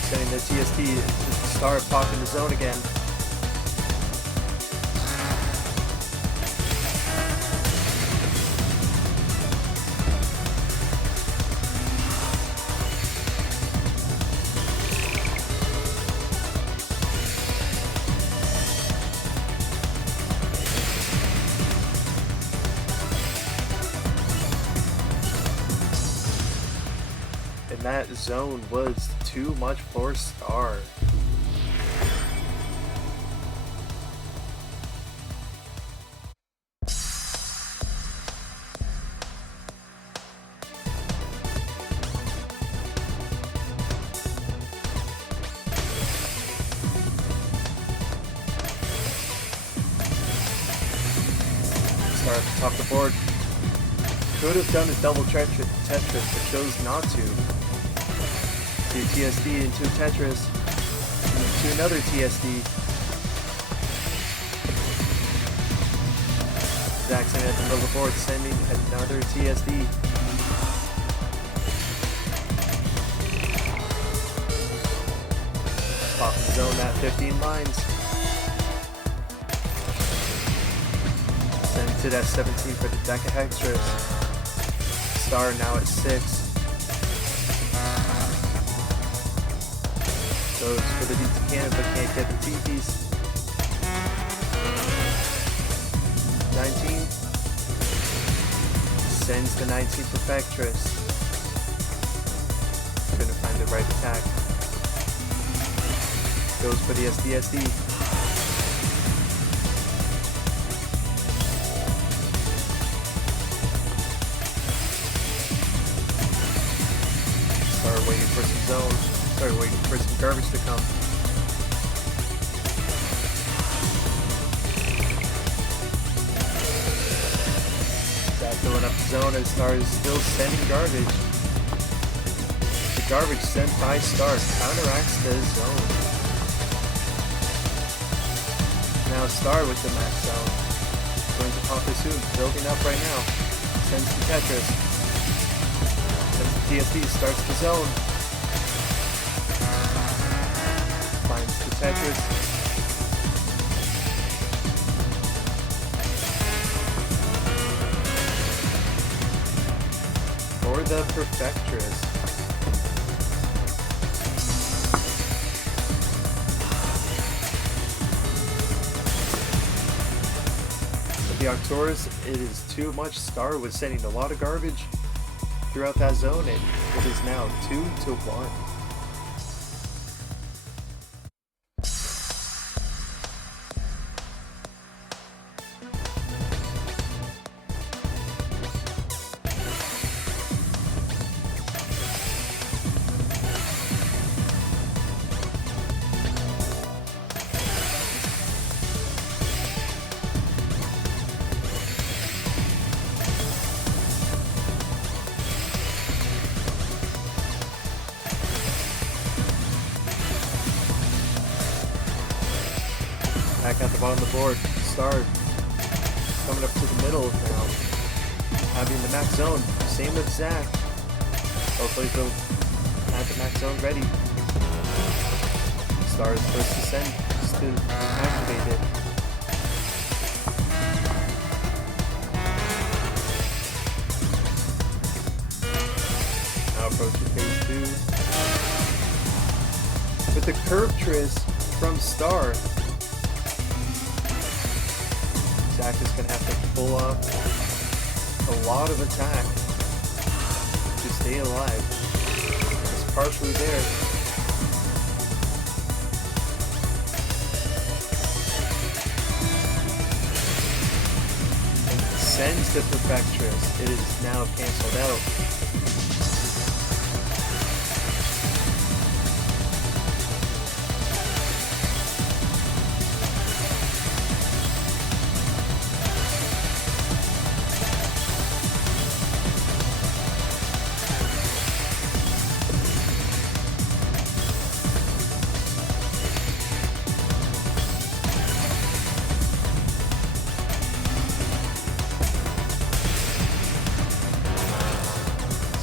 Sending the TSD, Star popping the zone again. And that zone was too much for Star. Star at the top of the board. Could have done a double Tetris, but chose not to. To TSD into Tetris, into another TSD. Zach's at the middle of the board, sending another TSD. Popping zone at 15 lines. Sends it at 17 for the Decahextrous. Star now at 6. Goes for the DT cannon, but can't get the T-piece. 19. Sends the 19 Perfectress. Couldn't find the right attack. Goes for the SDSD. Start waiting for some zones. Started waiting for some garbage to come. the zone as Star is still sending garbage. The garbage sent by Star counteracts the zone. Now Star with the max zone. Going to conquer soon, building up right now. Sends to Tetris. Sends to TSD, starts the zone. Finds the Tetris. For the Perfectress. The Arcturus, it is too much. Star was sending a lot of garbage throughout that zone, and it is now 2-1. Back at the bottom of the board, Star coming up to the middle now, having the max zone. Same with Zach. Hopefully they'll have the max zone ready. Star is first to send, just to activate it. Now approaching phase 2. With the Curvtris from Star, Zach is going to have to pull off a lot of attack to stay alive. It's partially there. And sends the Perfectress. It is now cancelled out.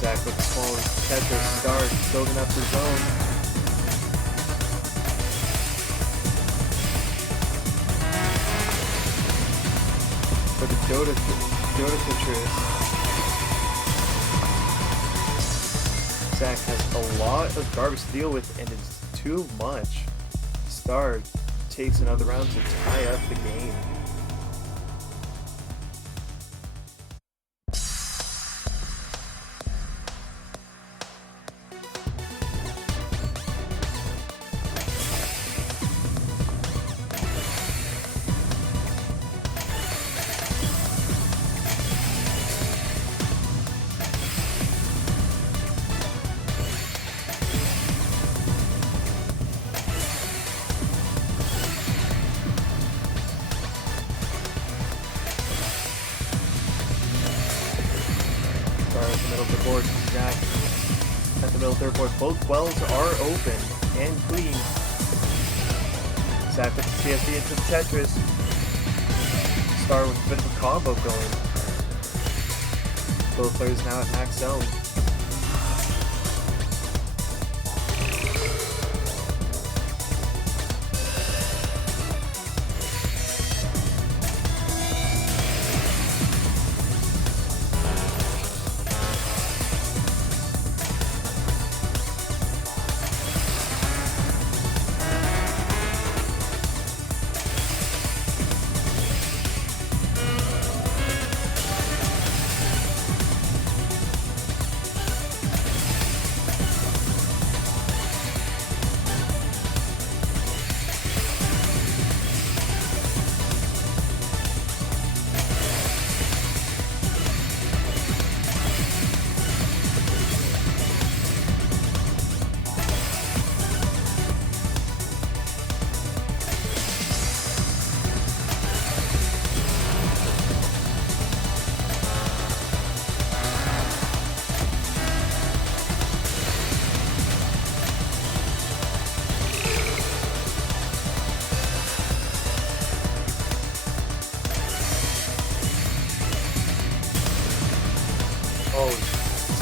Zach with the small Tetris start, building up the zone. For the Tetris, Zach has a lot of garbage to deal with, and it's too much. Star takes another round to tie up the game. At the middle of the board, Zach at the middle of the third board. Both wells are open and clean. Zach with the CSD into the Tetris. Star with a bit of a combo going. Both players now at max zone.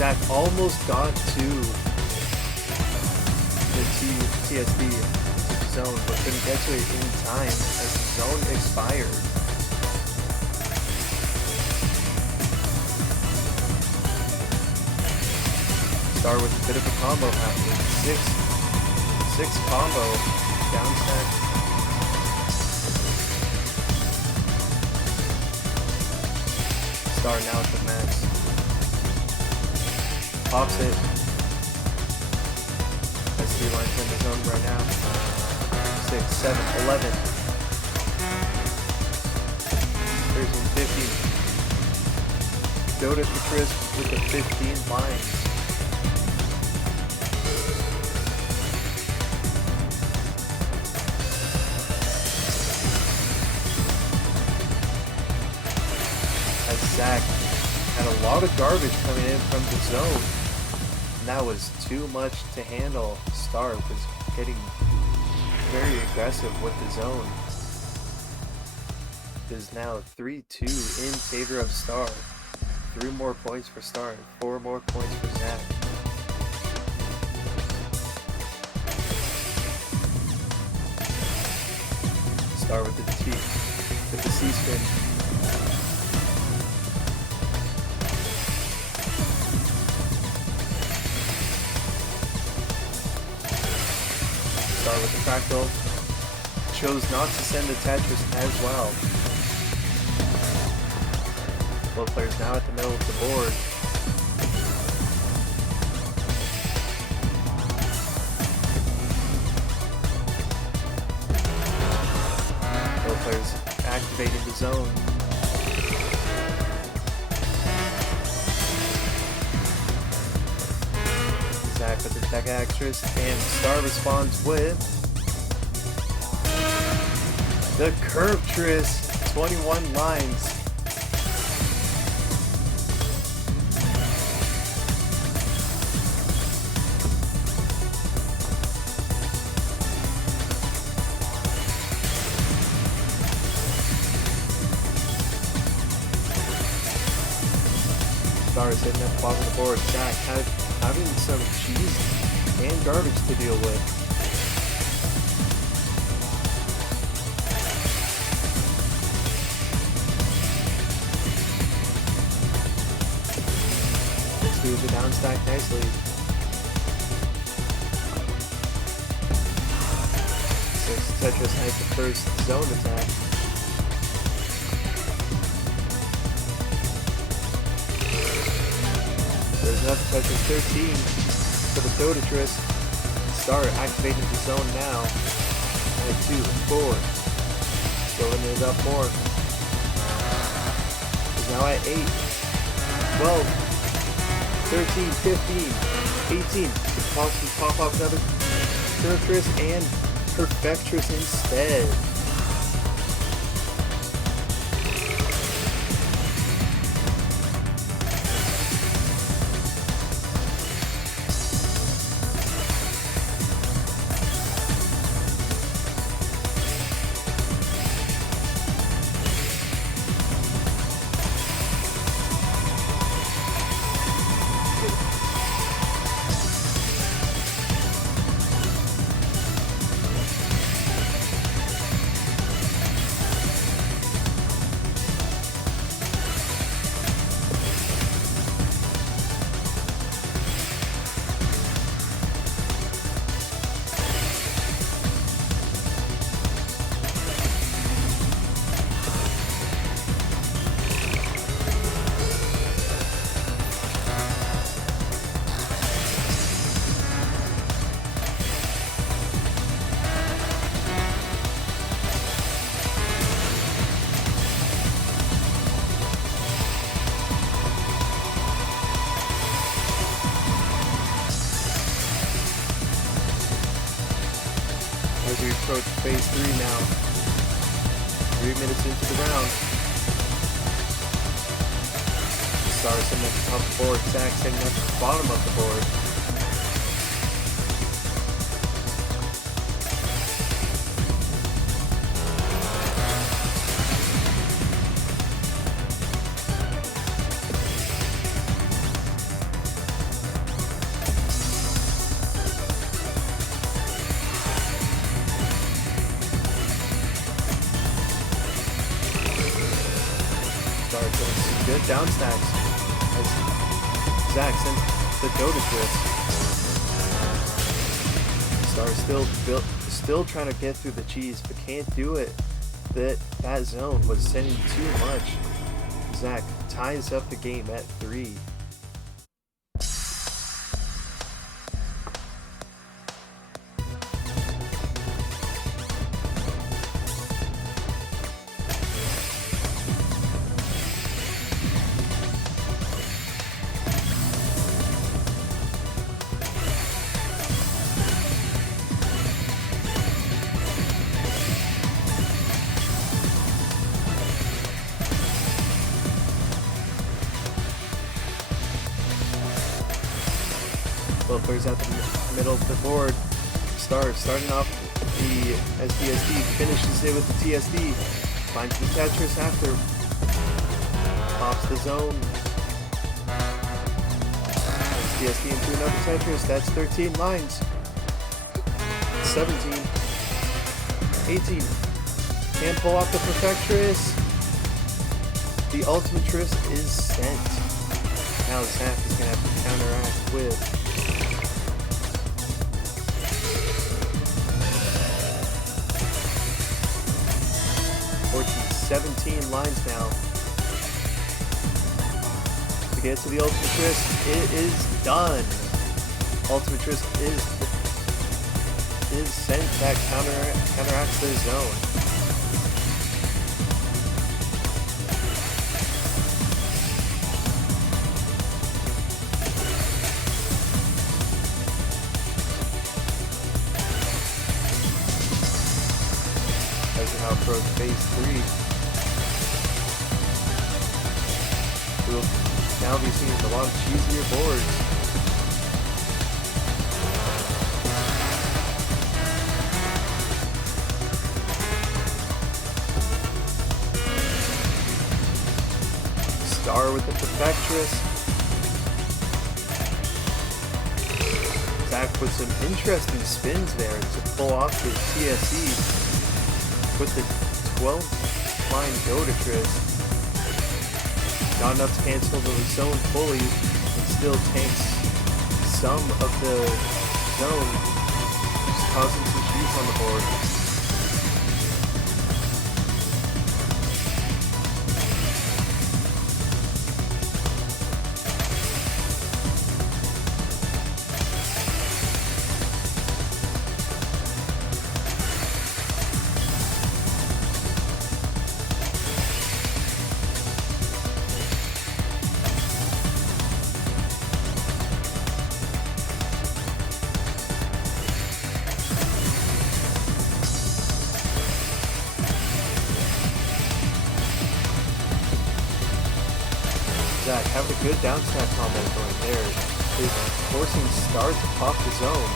Zach almost got to the TSD zone, but couldn't get to it in time as the zone expired. Star with a bit of a combo happening. Six combo down stack. Star now at the max. Pops it. Has 3 lines in the zone right now. 6, 7, 11. 13, 15. Go to Tetris with the 15 lines. Zach had a lot of garbage coming in from the zone, and that was too much to handle. Star was getting very aggressive with the zone. It is now 3-2 in favor of Star. 3 more points for Star and 4 more points for Zach. Star with the C-spin. With the fractal, chose not to send the Tetris as well. Both players now at the middle of the board. Both players activating the zone. Zach with the tech actress, and Star responds with the Curvetris, 21 lines. Star is hitting at the bottom of the board. Zach having some cheese and garbage to deal with. Let's do the down stack nicely. 6 Tetris has the first zone attack. There's enough Tetris 13 for the Tetris. Star activating the zone now. And 2, 4. Filling it up more. He's now at 8, 12, 13, 15, 18. Could possibly pop off another Tetris and Perfectris instead. As we approach phase 3 now. 3 minutes into the round. Star sitting at the top of the board. Zach sitting at the bottom of the board. down stacks as Zach sends the Dota twist. Star still trying to get through the cheese, but can't do it. That zone was sending too much. Zach ties up the game at 3. Both players at the middle of the board. Starting off the SDSD, finishes it with the TSD, finds the Tetris after, pops the zone. SDSD into another Tetris, that's 13 lines. 17, 18, can't pull off the Perfectress. The ultimate Tris is sent. Now Zach is going to have to counteract with 17 lines now to get to the ultimate Tris. It is done. Ultimate Tris is sent. That counteracts the zone. As we now approach phase 3. We'll now be seeing a lot of cheesier boards. Star with the Perfectress. Zach with some interesting spins there to pull off his TSE with the 12-line Dota-Tris. Not enough to cancel the zone fully, and still tanks some of the zone, just causing some cheese on the board. Zach having a good downstep combo going there. Is forcing Star to pop the zone.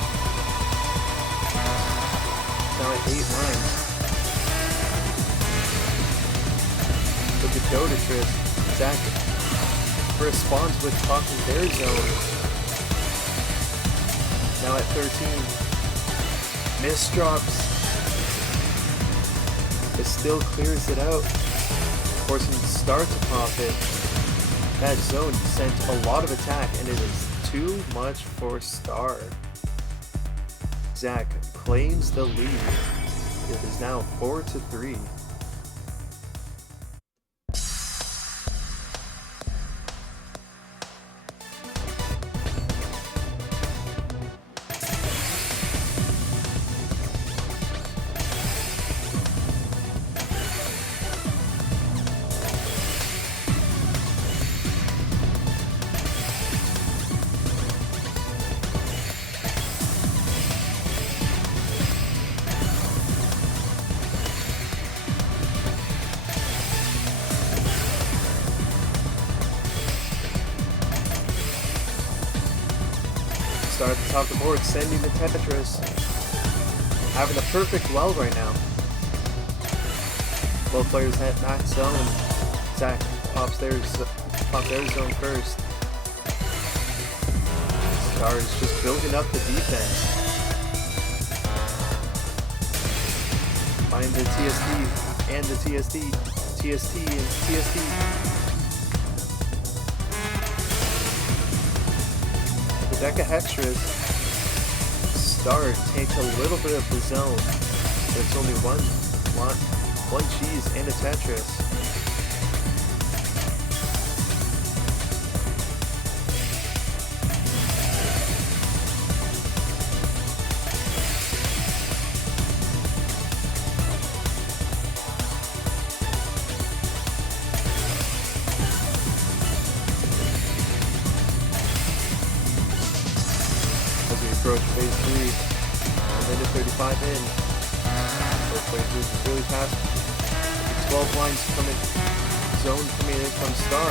Now at 8 lines. With the Dota Tris, Zach responds with popping their zone. Now at 13. Miss drops. But still clears it out. Forcing Star to pop it. That zone sent a lot of attack, and it is too much for Star. Zach claims the lead. It is now 4-3. Star at the top of the board, sending the Tetris. Having a perfect well right now. Both players at max zone. Zach pops their zone first. Star is just building up the defense. Find the TSD and the TSD. TST and TSD. the Decahextras, Star takes a little bit of the zone, but it's only one cheese and a Tetris. As we approach phase 3, a minute 35 in. Both players moving really fast. 12 lines coming, zone coming in from Star.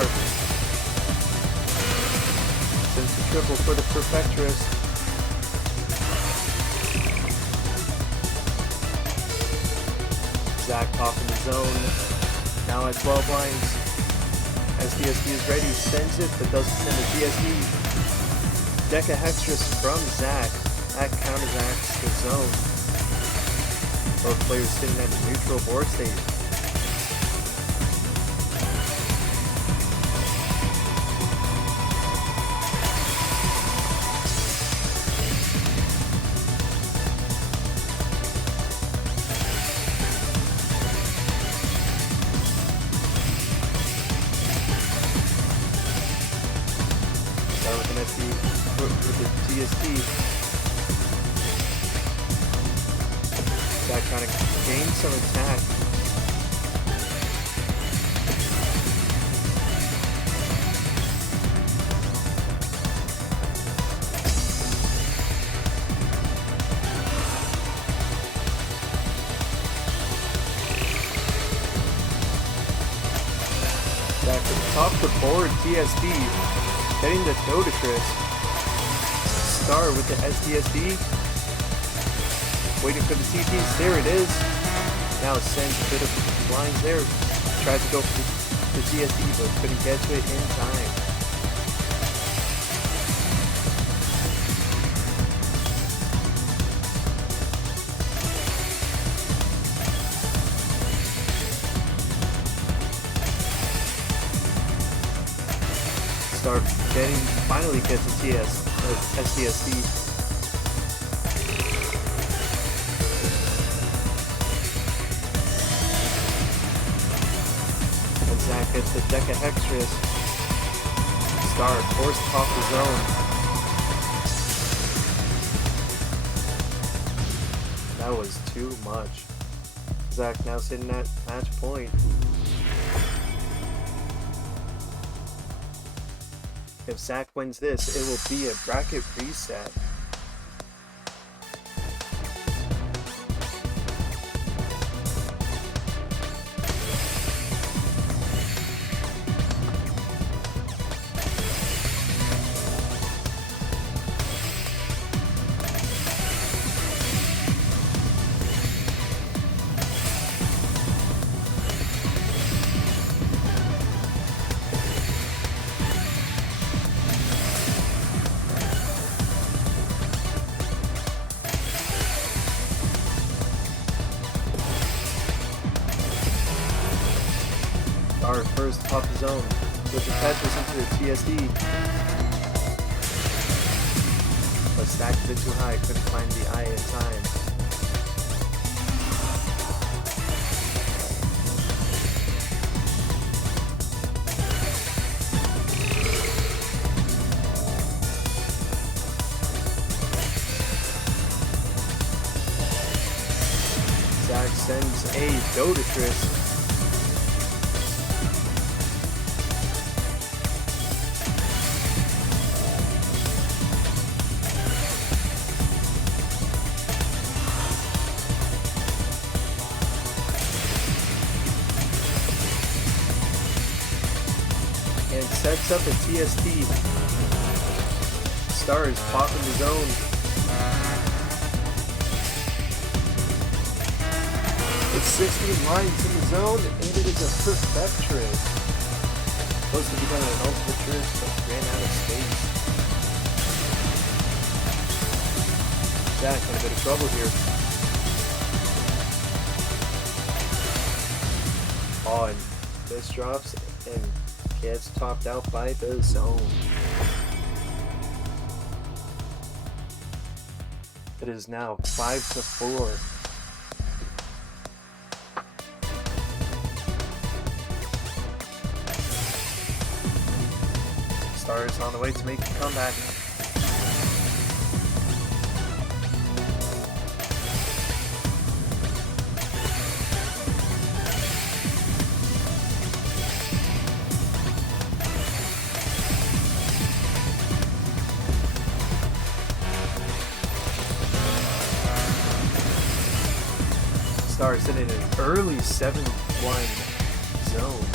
Sends the triple for the Perfectress. Zach popping the zone. Now at 12 lines. SDSD is ready, sends it, but doesn't send the DSD. Decahextras from Zach. That counteracts the zone. Both players sitting at a neutral board state. Start with an SD with the TSD. Zach trying to gain some attack. Zach at the top of the board, TSD, getting the Doditris. Star with the SDSD. Waiting for the CPs. There it is. Now sends a bit of lines there. Tries to go for the TSD, but couldn't get to it in time. Star finally gets a SDSD. And Zach gets the Decahextras. Star forced off the zone. That was too much. Zach now sitting at match point. If Zach wins this, it will be a bracket reset. Our first top zone with the Tetris into the TSD. But stacked a bit too high, couldn't find the eye in time. Zach sends a Doditris. And sets up a TSD. Star is popping the zone. It's 16 lines in the zone, and it is a Perfectress. Supposed to be done an Ultimatris, but ran out of space. Zach in a bit of trouble here. Oh, and this drops and gets topped out by the zone. It is now 5-4. Star is on the way to make a comeback. Star is in an early 7-1 zone.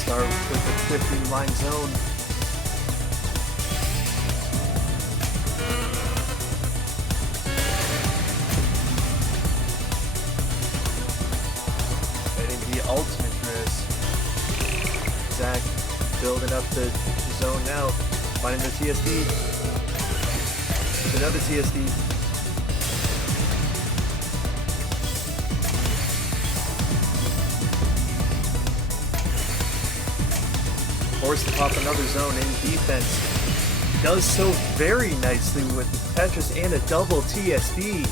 Star with a 15-line zone. Getting the ultimate risk. Zach building up the zone now. Finding the TSD. Another TSD. Forced to pop another zone in defense. Does so very nicely with Tetris and a double TSD.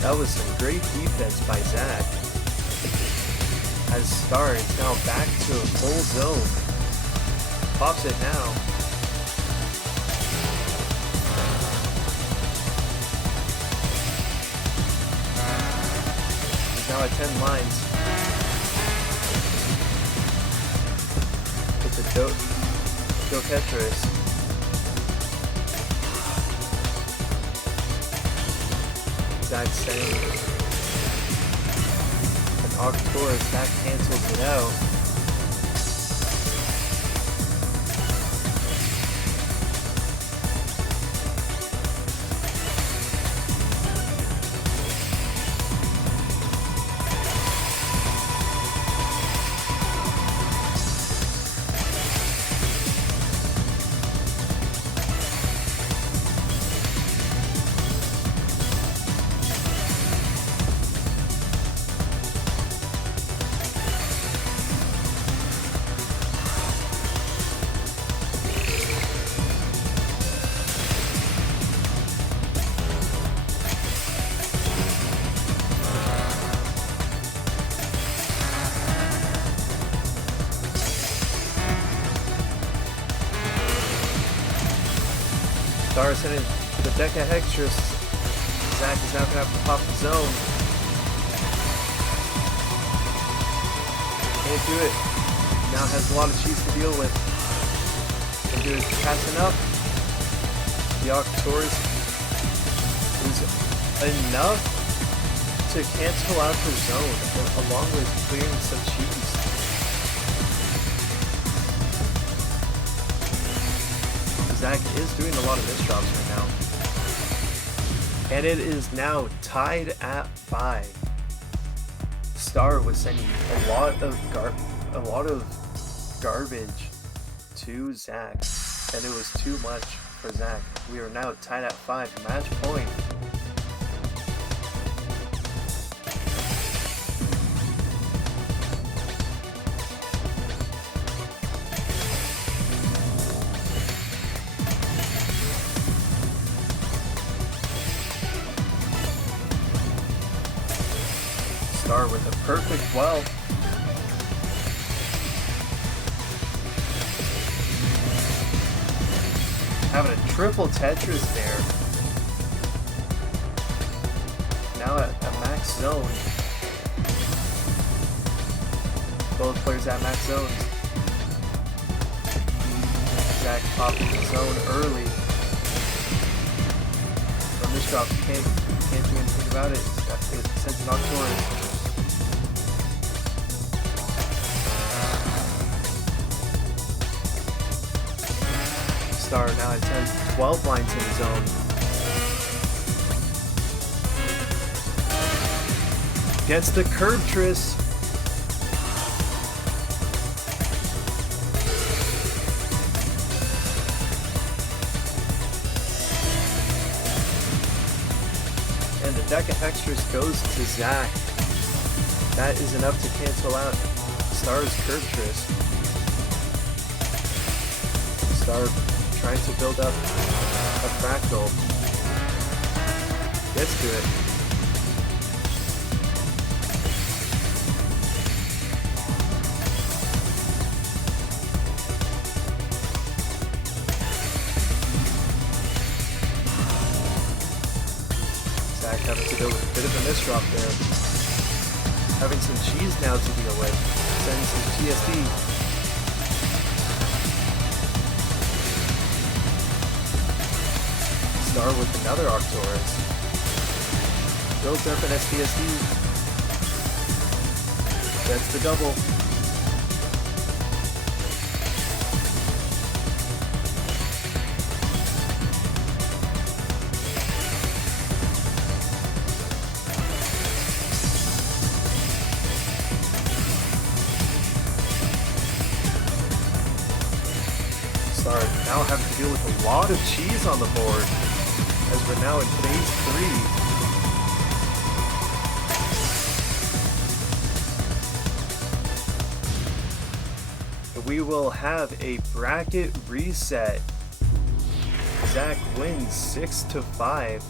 That was some great defense by Zach. As Star is now back to a full zone. Pops it now. Now at 10 lines with the Go Tetris. Zach saying an Octorus, Zach cancels it out. Star is sending the deck of Hextras. Zach is now going to have to pop the zone. Can't do it. Now has a lot of cheese to deal with. Can do it fast enough. The Octorus is enough to cancel out the zone along with clearing some cheese. Zach is doing a lot of misdrops right now. And it is now tied at 5. Star was sending a lot of garbage to Zach, and it was too much for Zach. We are now tied at 5, match point. Star with a perfect 12. Having a triple Tetris there. Now at a max zone. Both players at max zones. Zach popping the zone early. From this drop, can't do anything about it. Got to get sent to Octorus. Star now at 10, 12 lines in his zone. Gets the curb Tris. And the deck of extras goes to Zach. That is enough to cancel out Star's curb Tris. Star trying to build up a fractal. Gets to it. Zach having to deal with a bit of a misdrop there. Having some cheese now to deal with. Sending some TSD. Star with another Arcturus. Builds up an SDSD. That's the double. Star now having to deal with a lot of cheese on the board, as we're now in phase 3. We will have a bracket reset. Zach wins 6-5.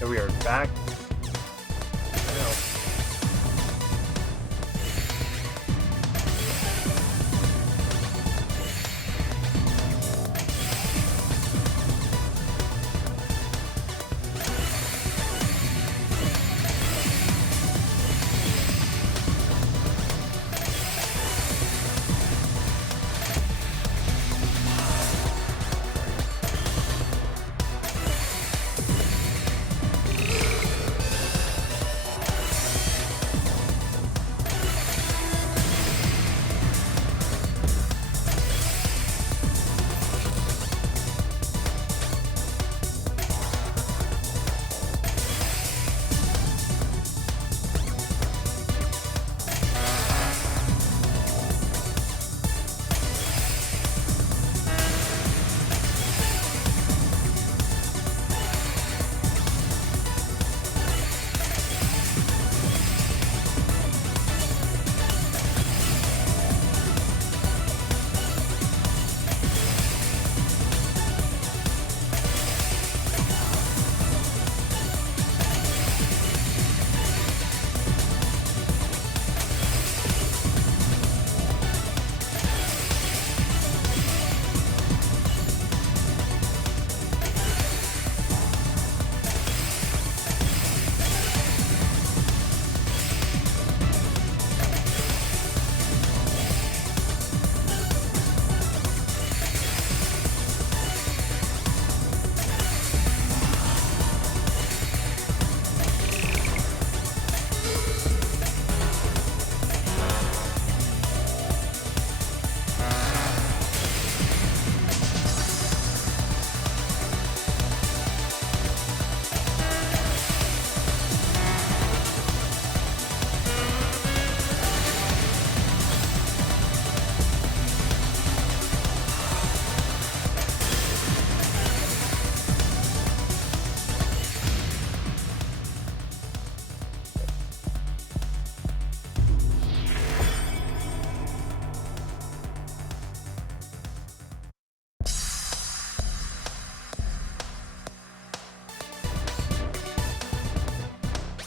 And we are back.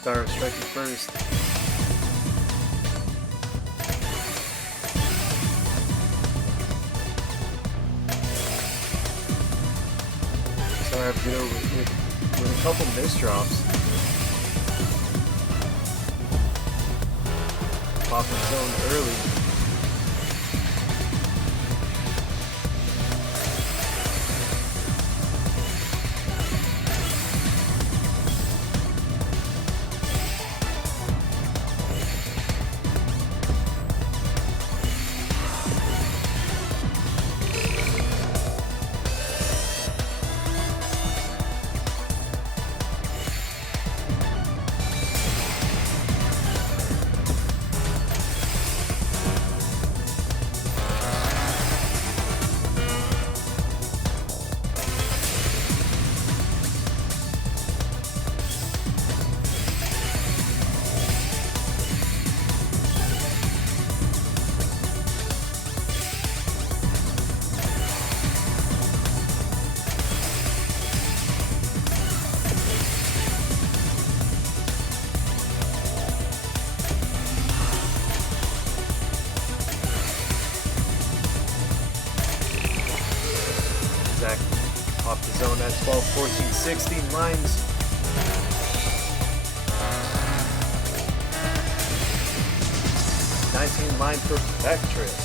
Star striking first. Star have to get over with a couple misdrops. off the zone early. Zach off the zone at 12, 14, 16 lines. Line Perfectress.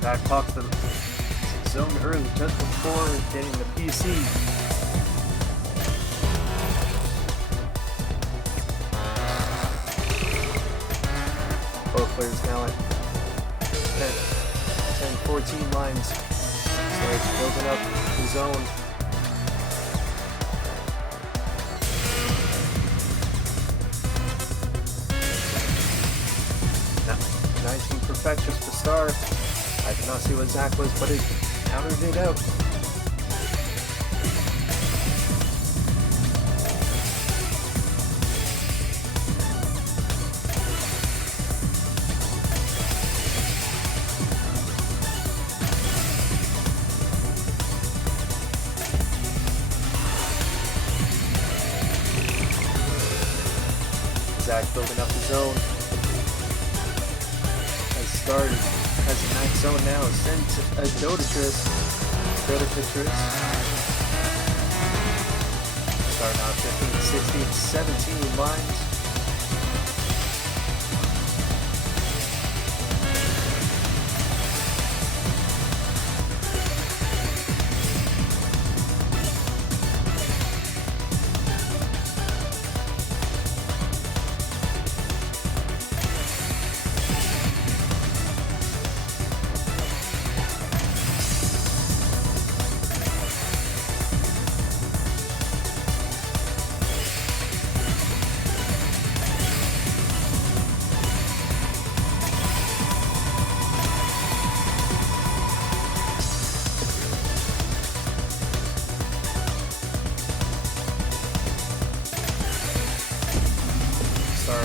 Back off the zone early just before getting the PC. Both players now at 10, 14 lines. So it's building up the zone. Now, 19 Perfectress to start. I did not see what Zach was, but it countered it out. Zach building up the zone. Has started. Has a nice zone now. Sent a Tetris. Starting out 15, 16, 17 lines.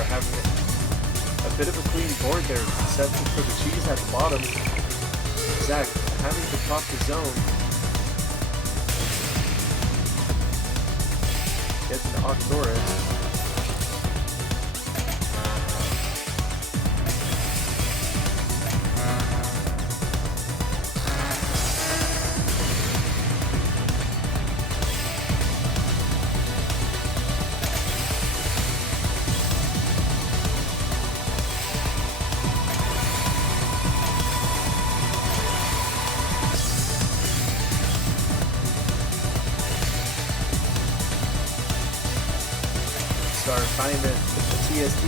Having a bit of a clean board there, except for the cheese at the bottom. Zach having to top the zone. Gets an Octorus. Star finding the TSD,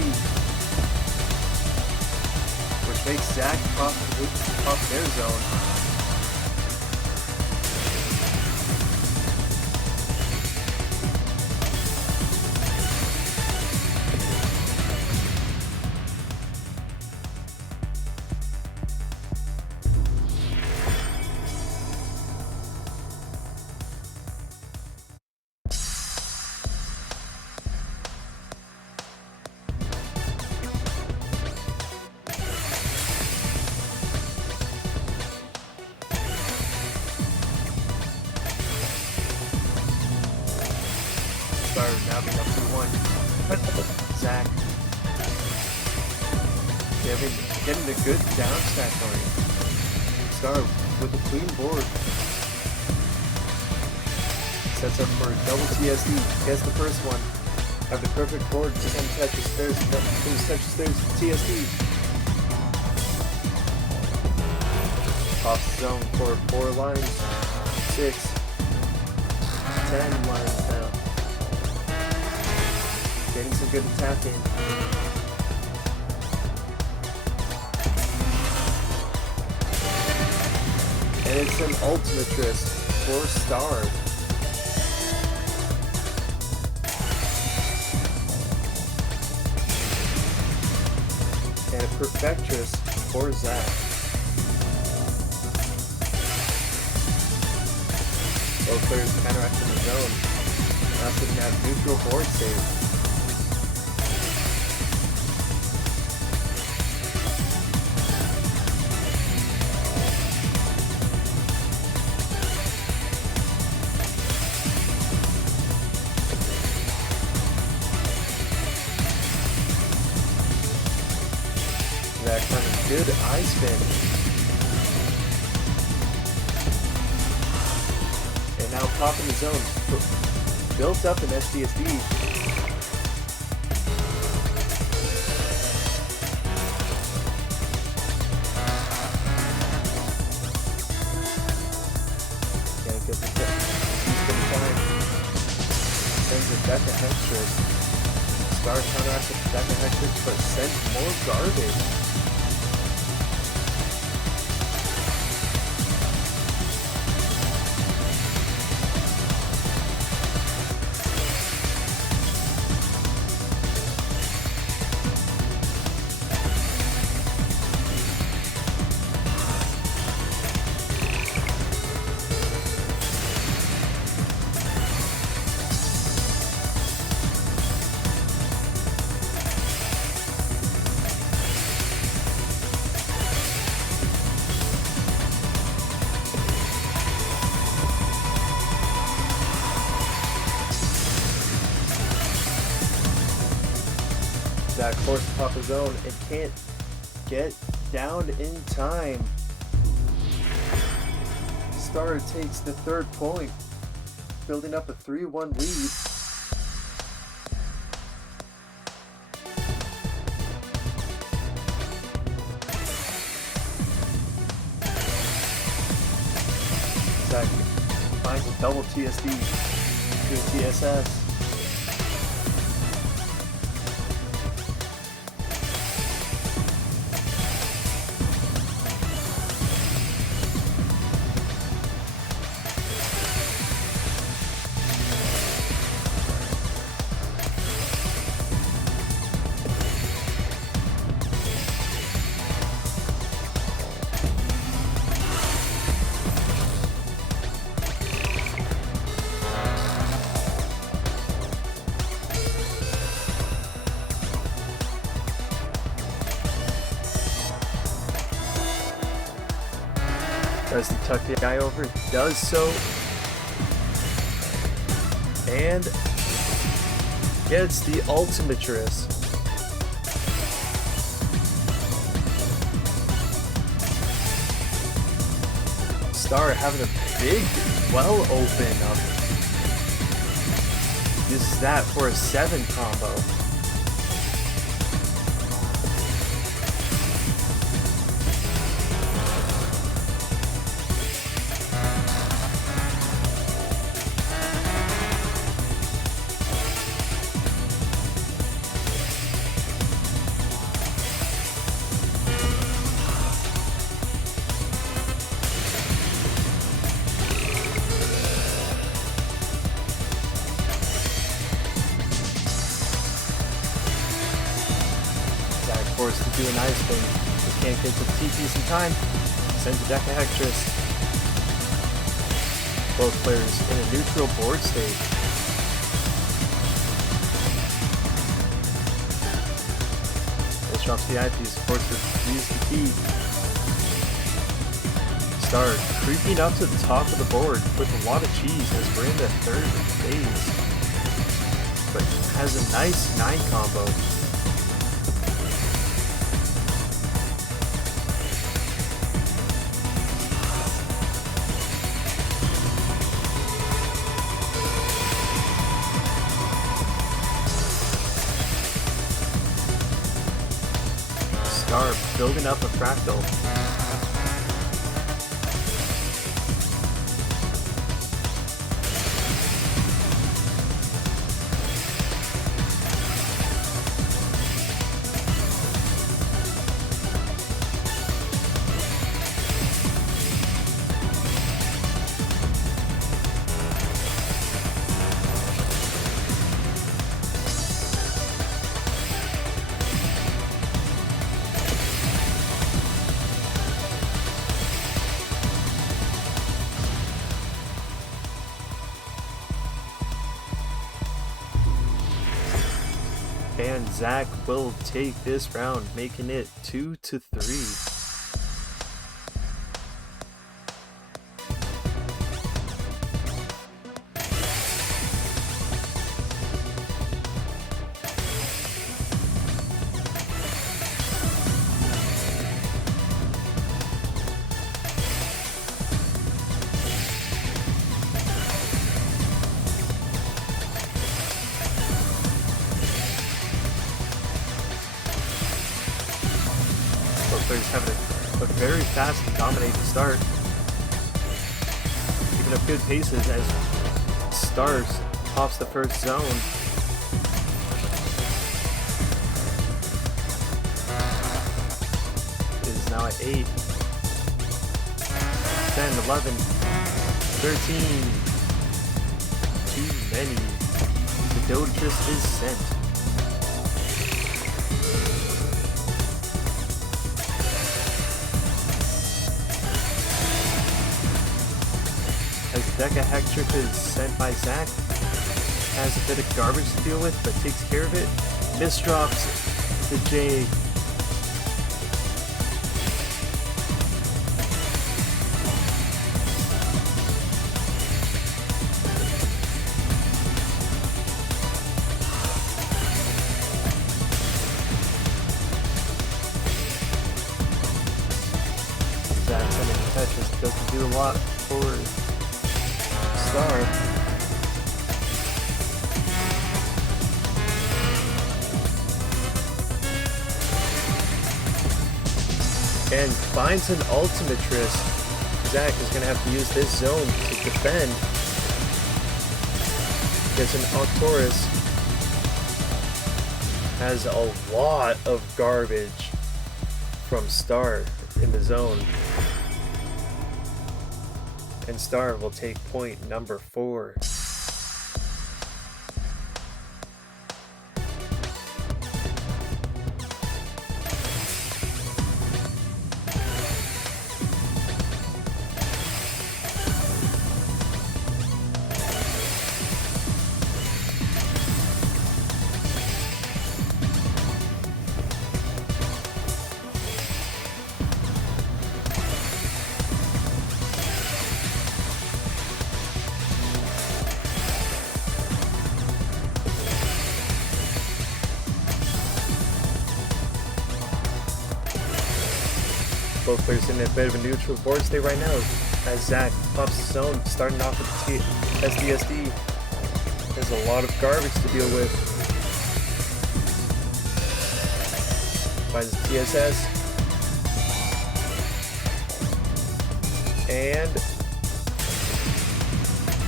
which makes Zach pop their zone. Now being up to 1. Zach getting a good down stack going. Star with a clean board. Sets up for a double TSD. Gets the first one. Have the perfect board to end Tetris. There's TSD. Off zone for 4 lines. 6. 10 lines now. Getting some good attack in. And it's an Ultimatris for Star. And a Perfectris for Zach. Both players counteracting the zone. Now we can have neutral board state. That kind of good eye spin. And now popping the zone. Built up an SDSD. Can't get the time. Sends it back to Hextras. Star counteracts it back to Hextras, but sends more garbage. Zach forced to pop his own and can't get down in time. Star takes the 3rd point, building up a 3-1 lead. Zach finds a double TSD to a TSS. Tries to tuck the guy over, does so, and gets the Ultimatris. Star having a big well open up. Uses that for a 7 combo. high spin. Just can't get to the TPs in time. Sends a Decahectress. Both players in a neutral board state. This drops the eyepiece, forces to use the key. Star creeping up to the top of the board with a lot of cheese as we're in the third phase. But has a nice 9 combo. Star building up a fractal. And Zach will take this round, making it 2-3. Players having a very fast and dominating start. Keeping up good paces as Stars pops the first zone. It is now at 8, 10, 11, 13. Too many. The Tetris is sent. As Decahectress is sent by Zach, has a bit of garbage to deal with, but takes care of it. Misdrops the J. Zach sending the Tetris doesn't do a lot for Star. And finds an Ultimatress. Zach is going to have to use this zone to defend. Gets an Octorus. Has a lot of garbage from Star in the zone. And Star will take point number 4. Both players in a bit of a neutral board state right now as Zach pops his zone, starting off with SDSD. There's a lot of garbage to deal with. Finds TSS. And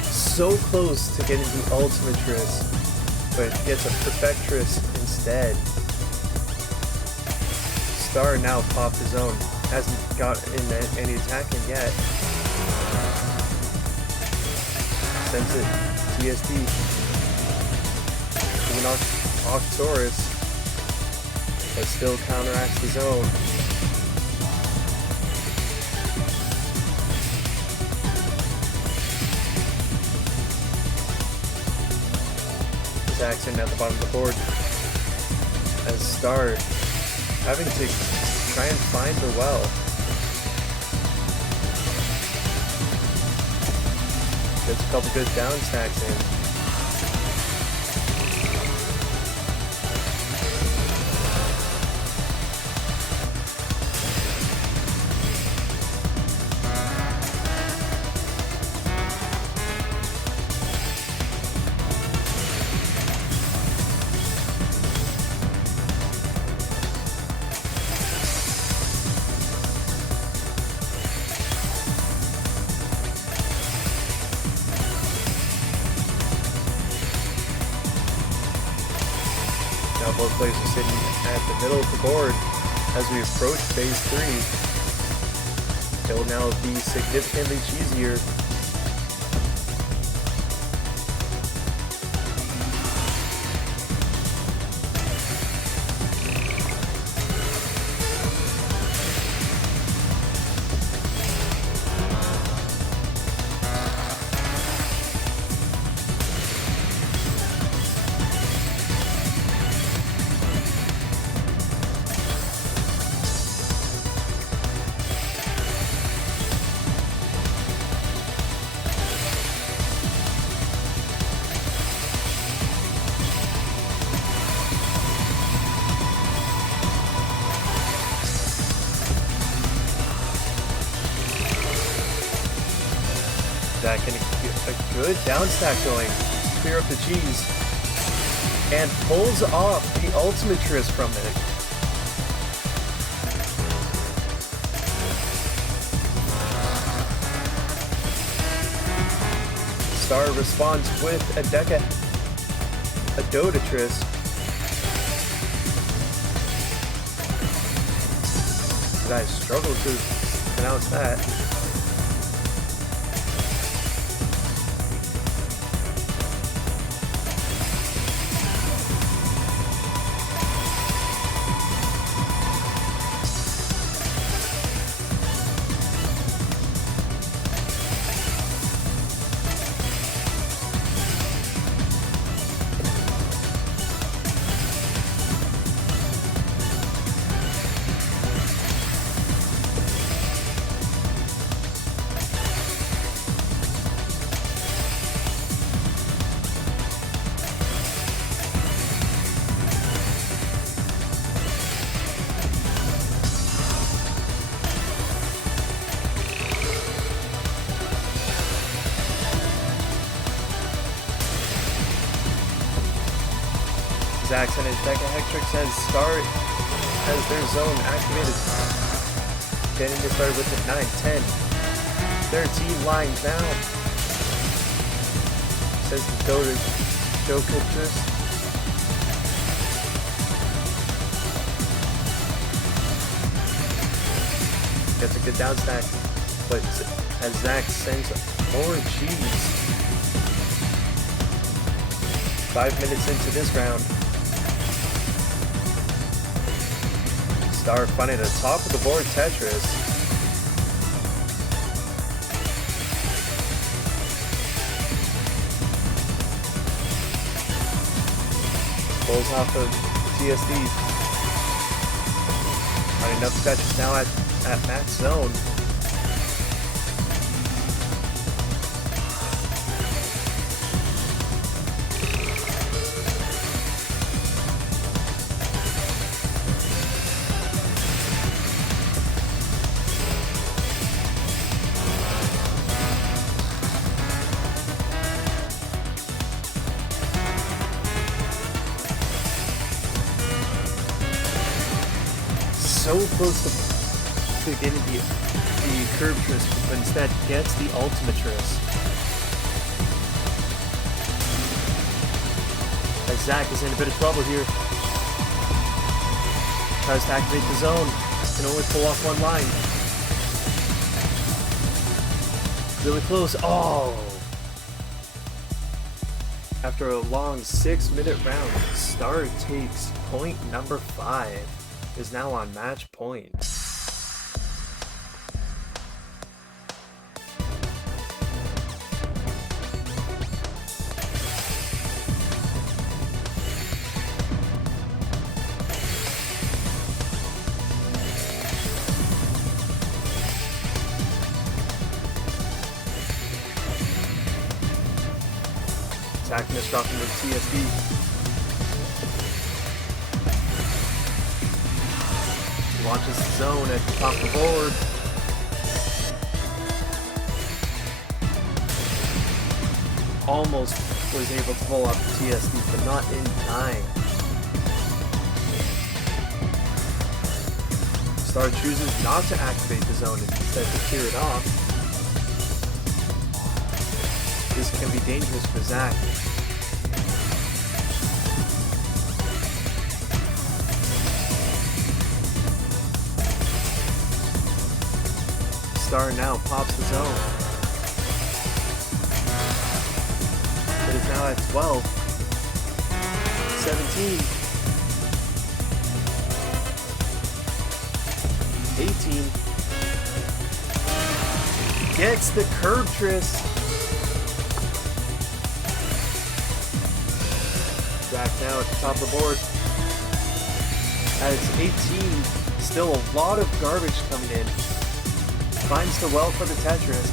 so close to getting the Ultimatress, but gets a Perfectress instead. Star now popped his own. Hasn't got in any attacking yet. Sends it TSD. An Octorus. but still counteracts the zone. Zach's in at the bottom of the board. As Star having to try and find the well. Gets a couple good down stacks in. Now both players are sitting at the middle of the board as we approach phase 3. It will now be significantly cheesier. Zach can get a good down stack going, clear up the G's, and pulls off the Ultimatris from it. Star responds with a Dotatris. I struggle to pronounce that. Zax and his Decahectrix has Star has their zone activated. Getting to start with it 9, 10, 13 lines now. Says the Dotatris. Gets a good down stack, but as Zax sends more cheese. 5 minutes into this round. Star finding the top of the board Tetris. Pulls off of TSD. Not enough Tetris now at max zone. So close to getting the curve Tris, but instead gets the Ultimatris. As Zach is in a bit of trouble here. Tries to activate the zone. Can only pull off one line. Really close. Oh! After a long 6-minute round, Star takes point number 5. is now on match point. Zach missed off into TSD. Launches the zone at the top of the board. Almost was able to pull off the TSD, but not in time. Star chooses not to activate the zone and instead to clear it off. This can be dangerous for Zach. Star now pops the zone. It is now at 12, 17, 18. Gets the curb tris. Zach now at the top of the board. At its 18, still a lot of garbage coming in. Finds the well for the Tetris.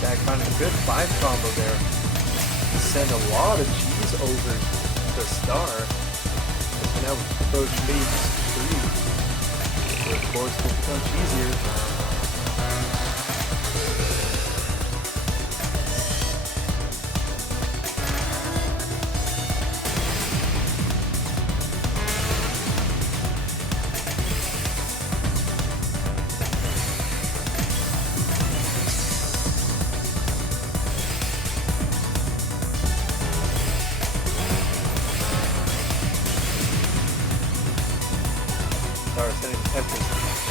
Zach finding a good 5 combo there. Send a lot of cheese over the Star. As we now approach phase 3. Where of course will become cheesier. Sending Tetris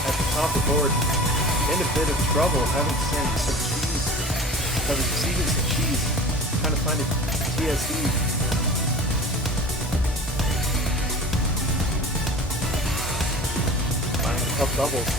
at the top of the board in a bit of trouble, having sent some cheese, receiving some cheese, trying to find a TSD. Finding a tough doubles.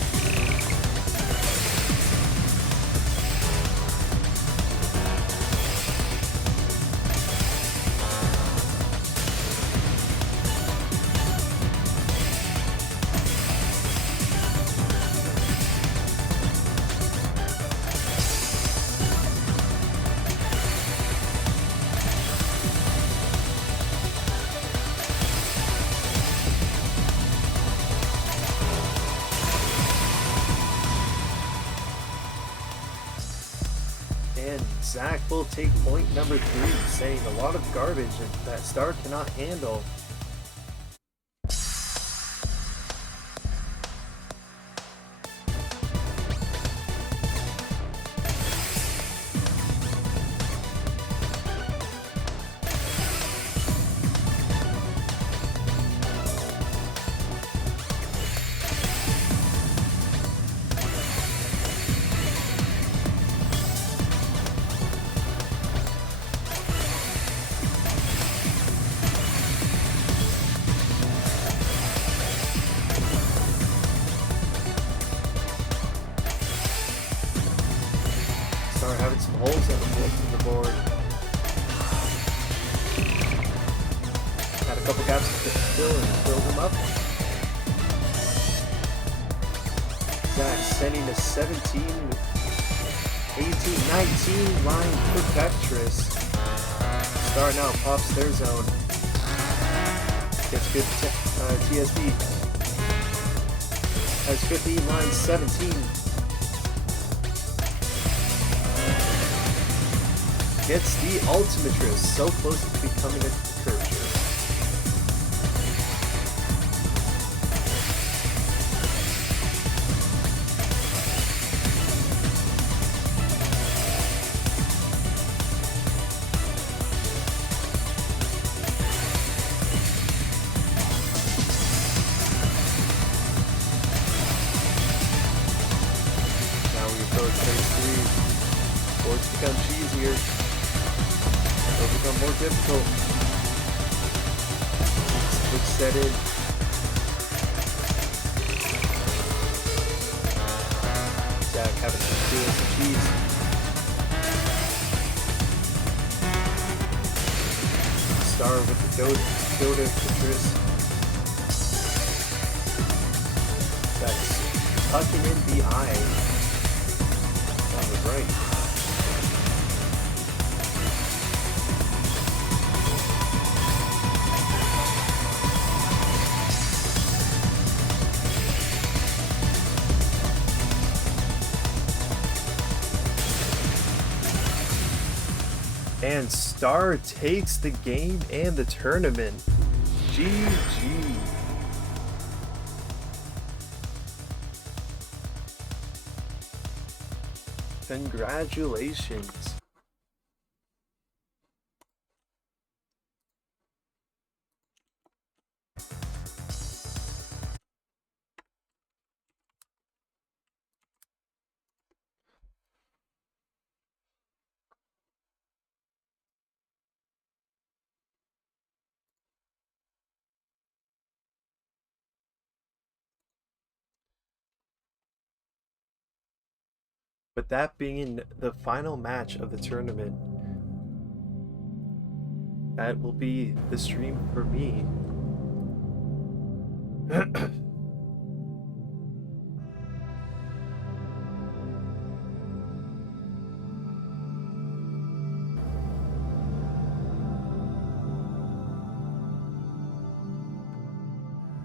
And Zach will take point number 3, saying a lot of garbage that Star cannot handle. Star having some holes on the board. Had a couple gaps to fill and fill them up. Zach sending a 17, 18, 19 line for Tetris. Star now pops their zone. Gets good TSD. Has 15 lines, 17. Gets the Ultimatris, so close to becoming a curvature. phase 3. Boards become cheesier. They'll become more difficult. Switch set in. Zach having to do some cheese. Star with the Dota Tetris. That's tucking in the eye. That was right. And Star takes the game and the tournament. GG. Congratulations. But that being the final match of the tournament, that will be the stream for me.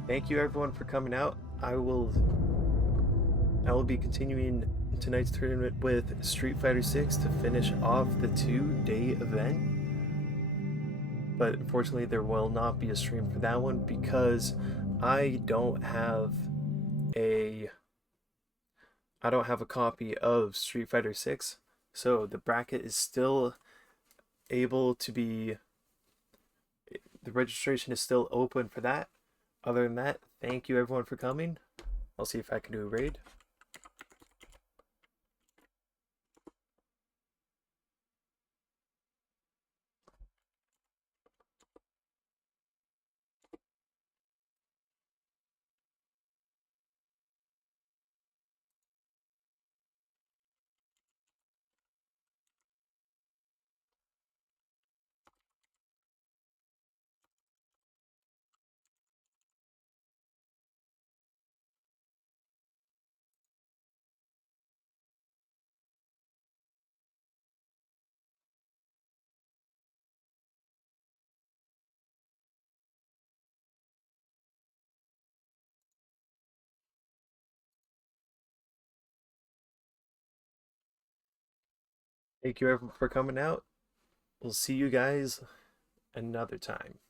Thank you everyone for coming out. I will be continuing tonight's tournament with Street Fighter 6 to finish off the 2-day event. But unfortunately there will not be a stream for that one because I don't have a copy of Street Fighter 6. So the bracket is still able to be, the registration is still open for that. Other than that, thank you everyone for coming. I'll see if I can do a raid. Thank you everyone for coming out. We'll see you guys another time.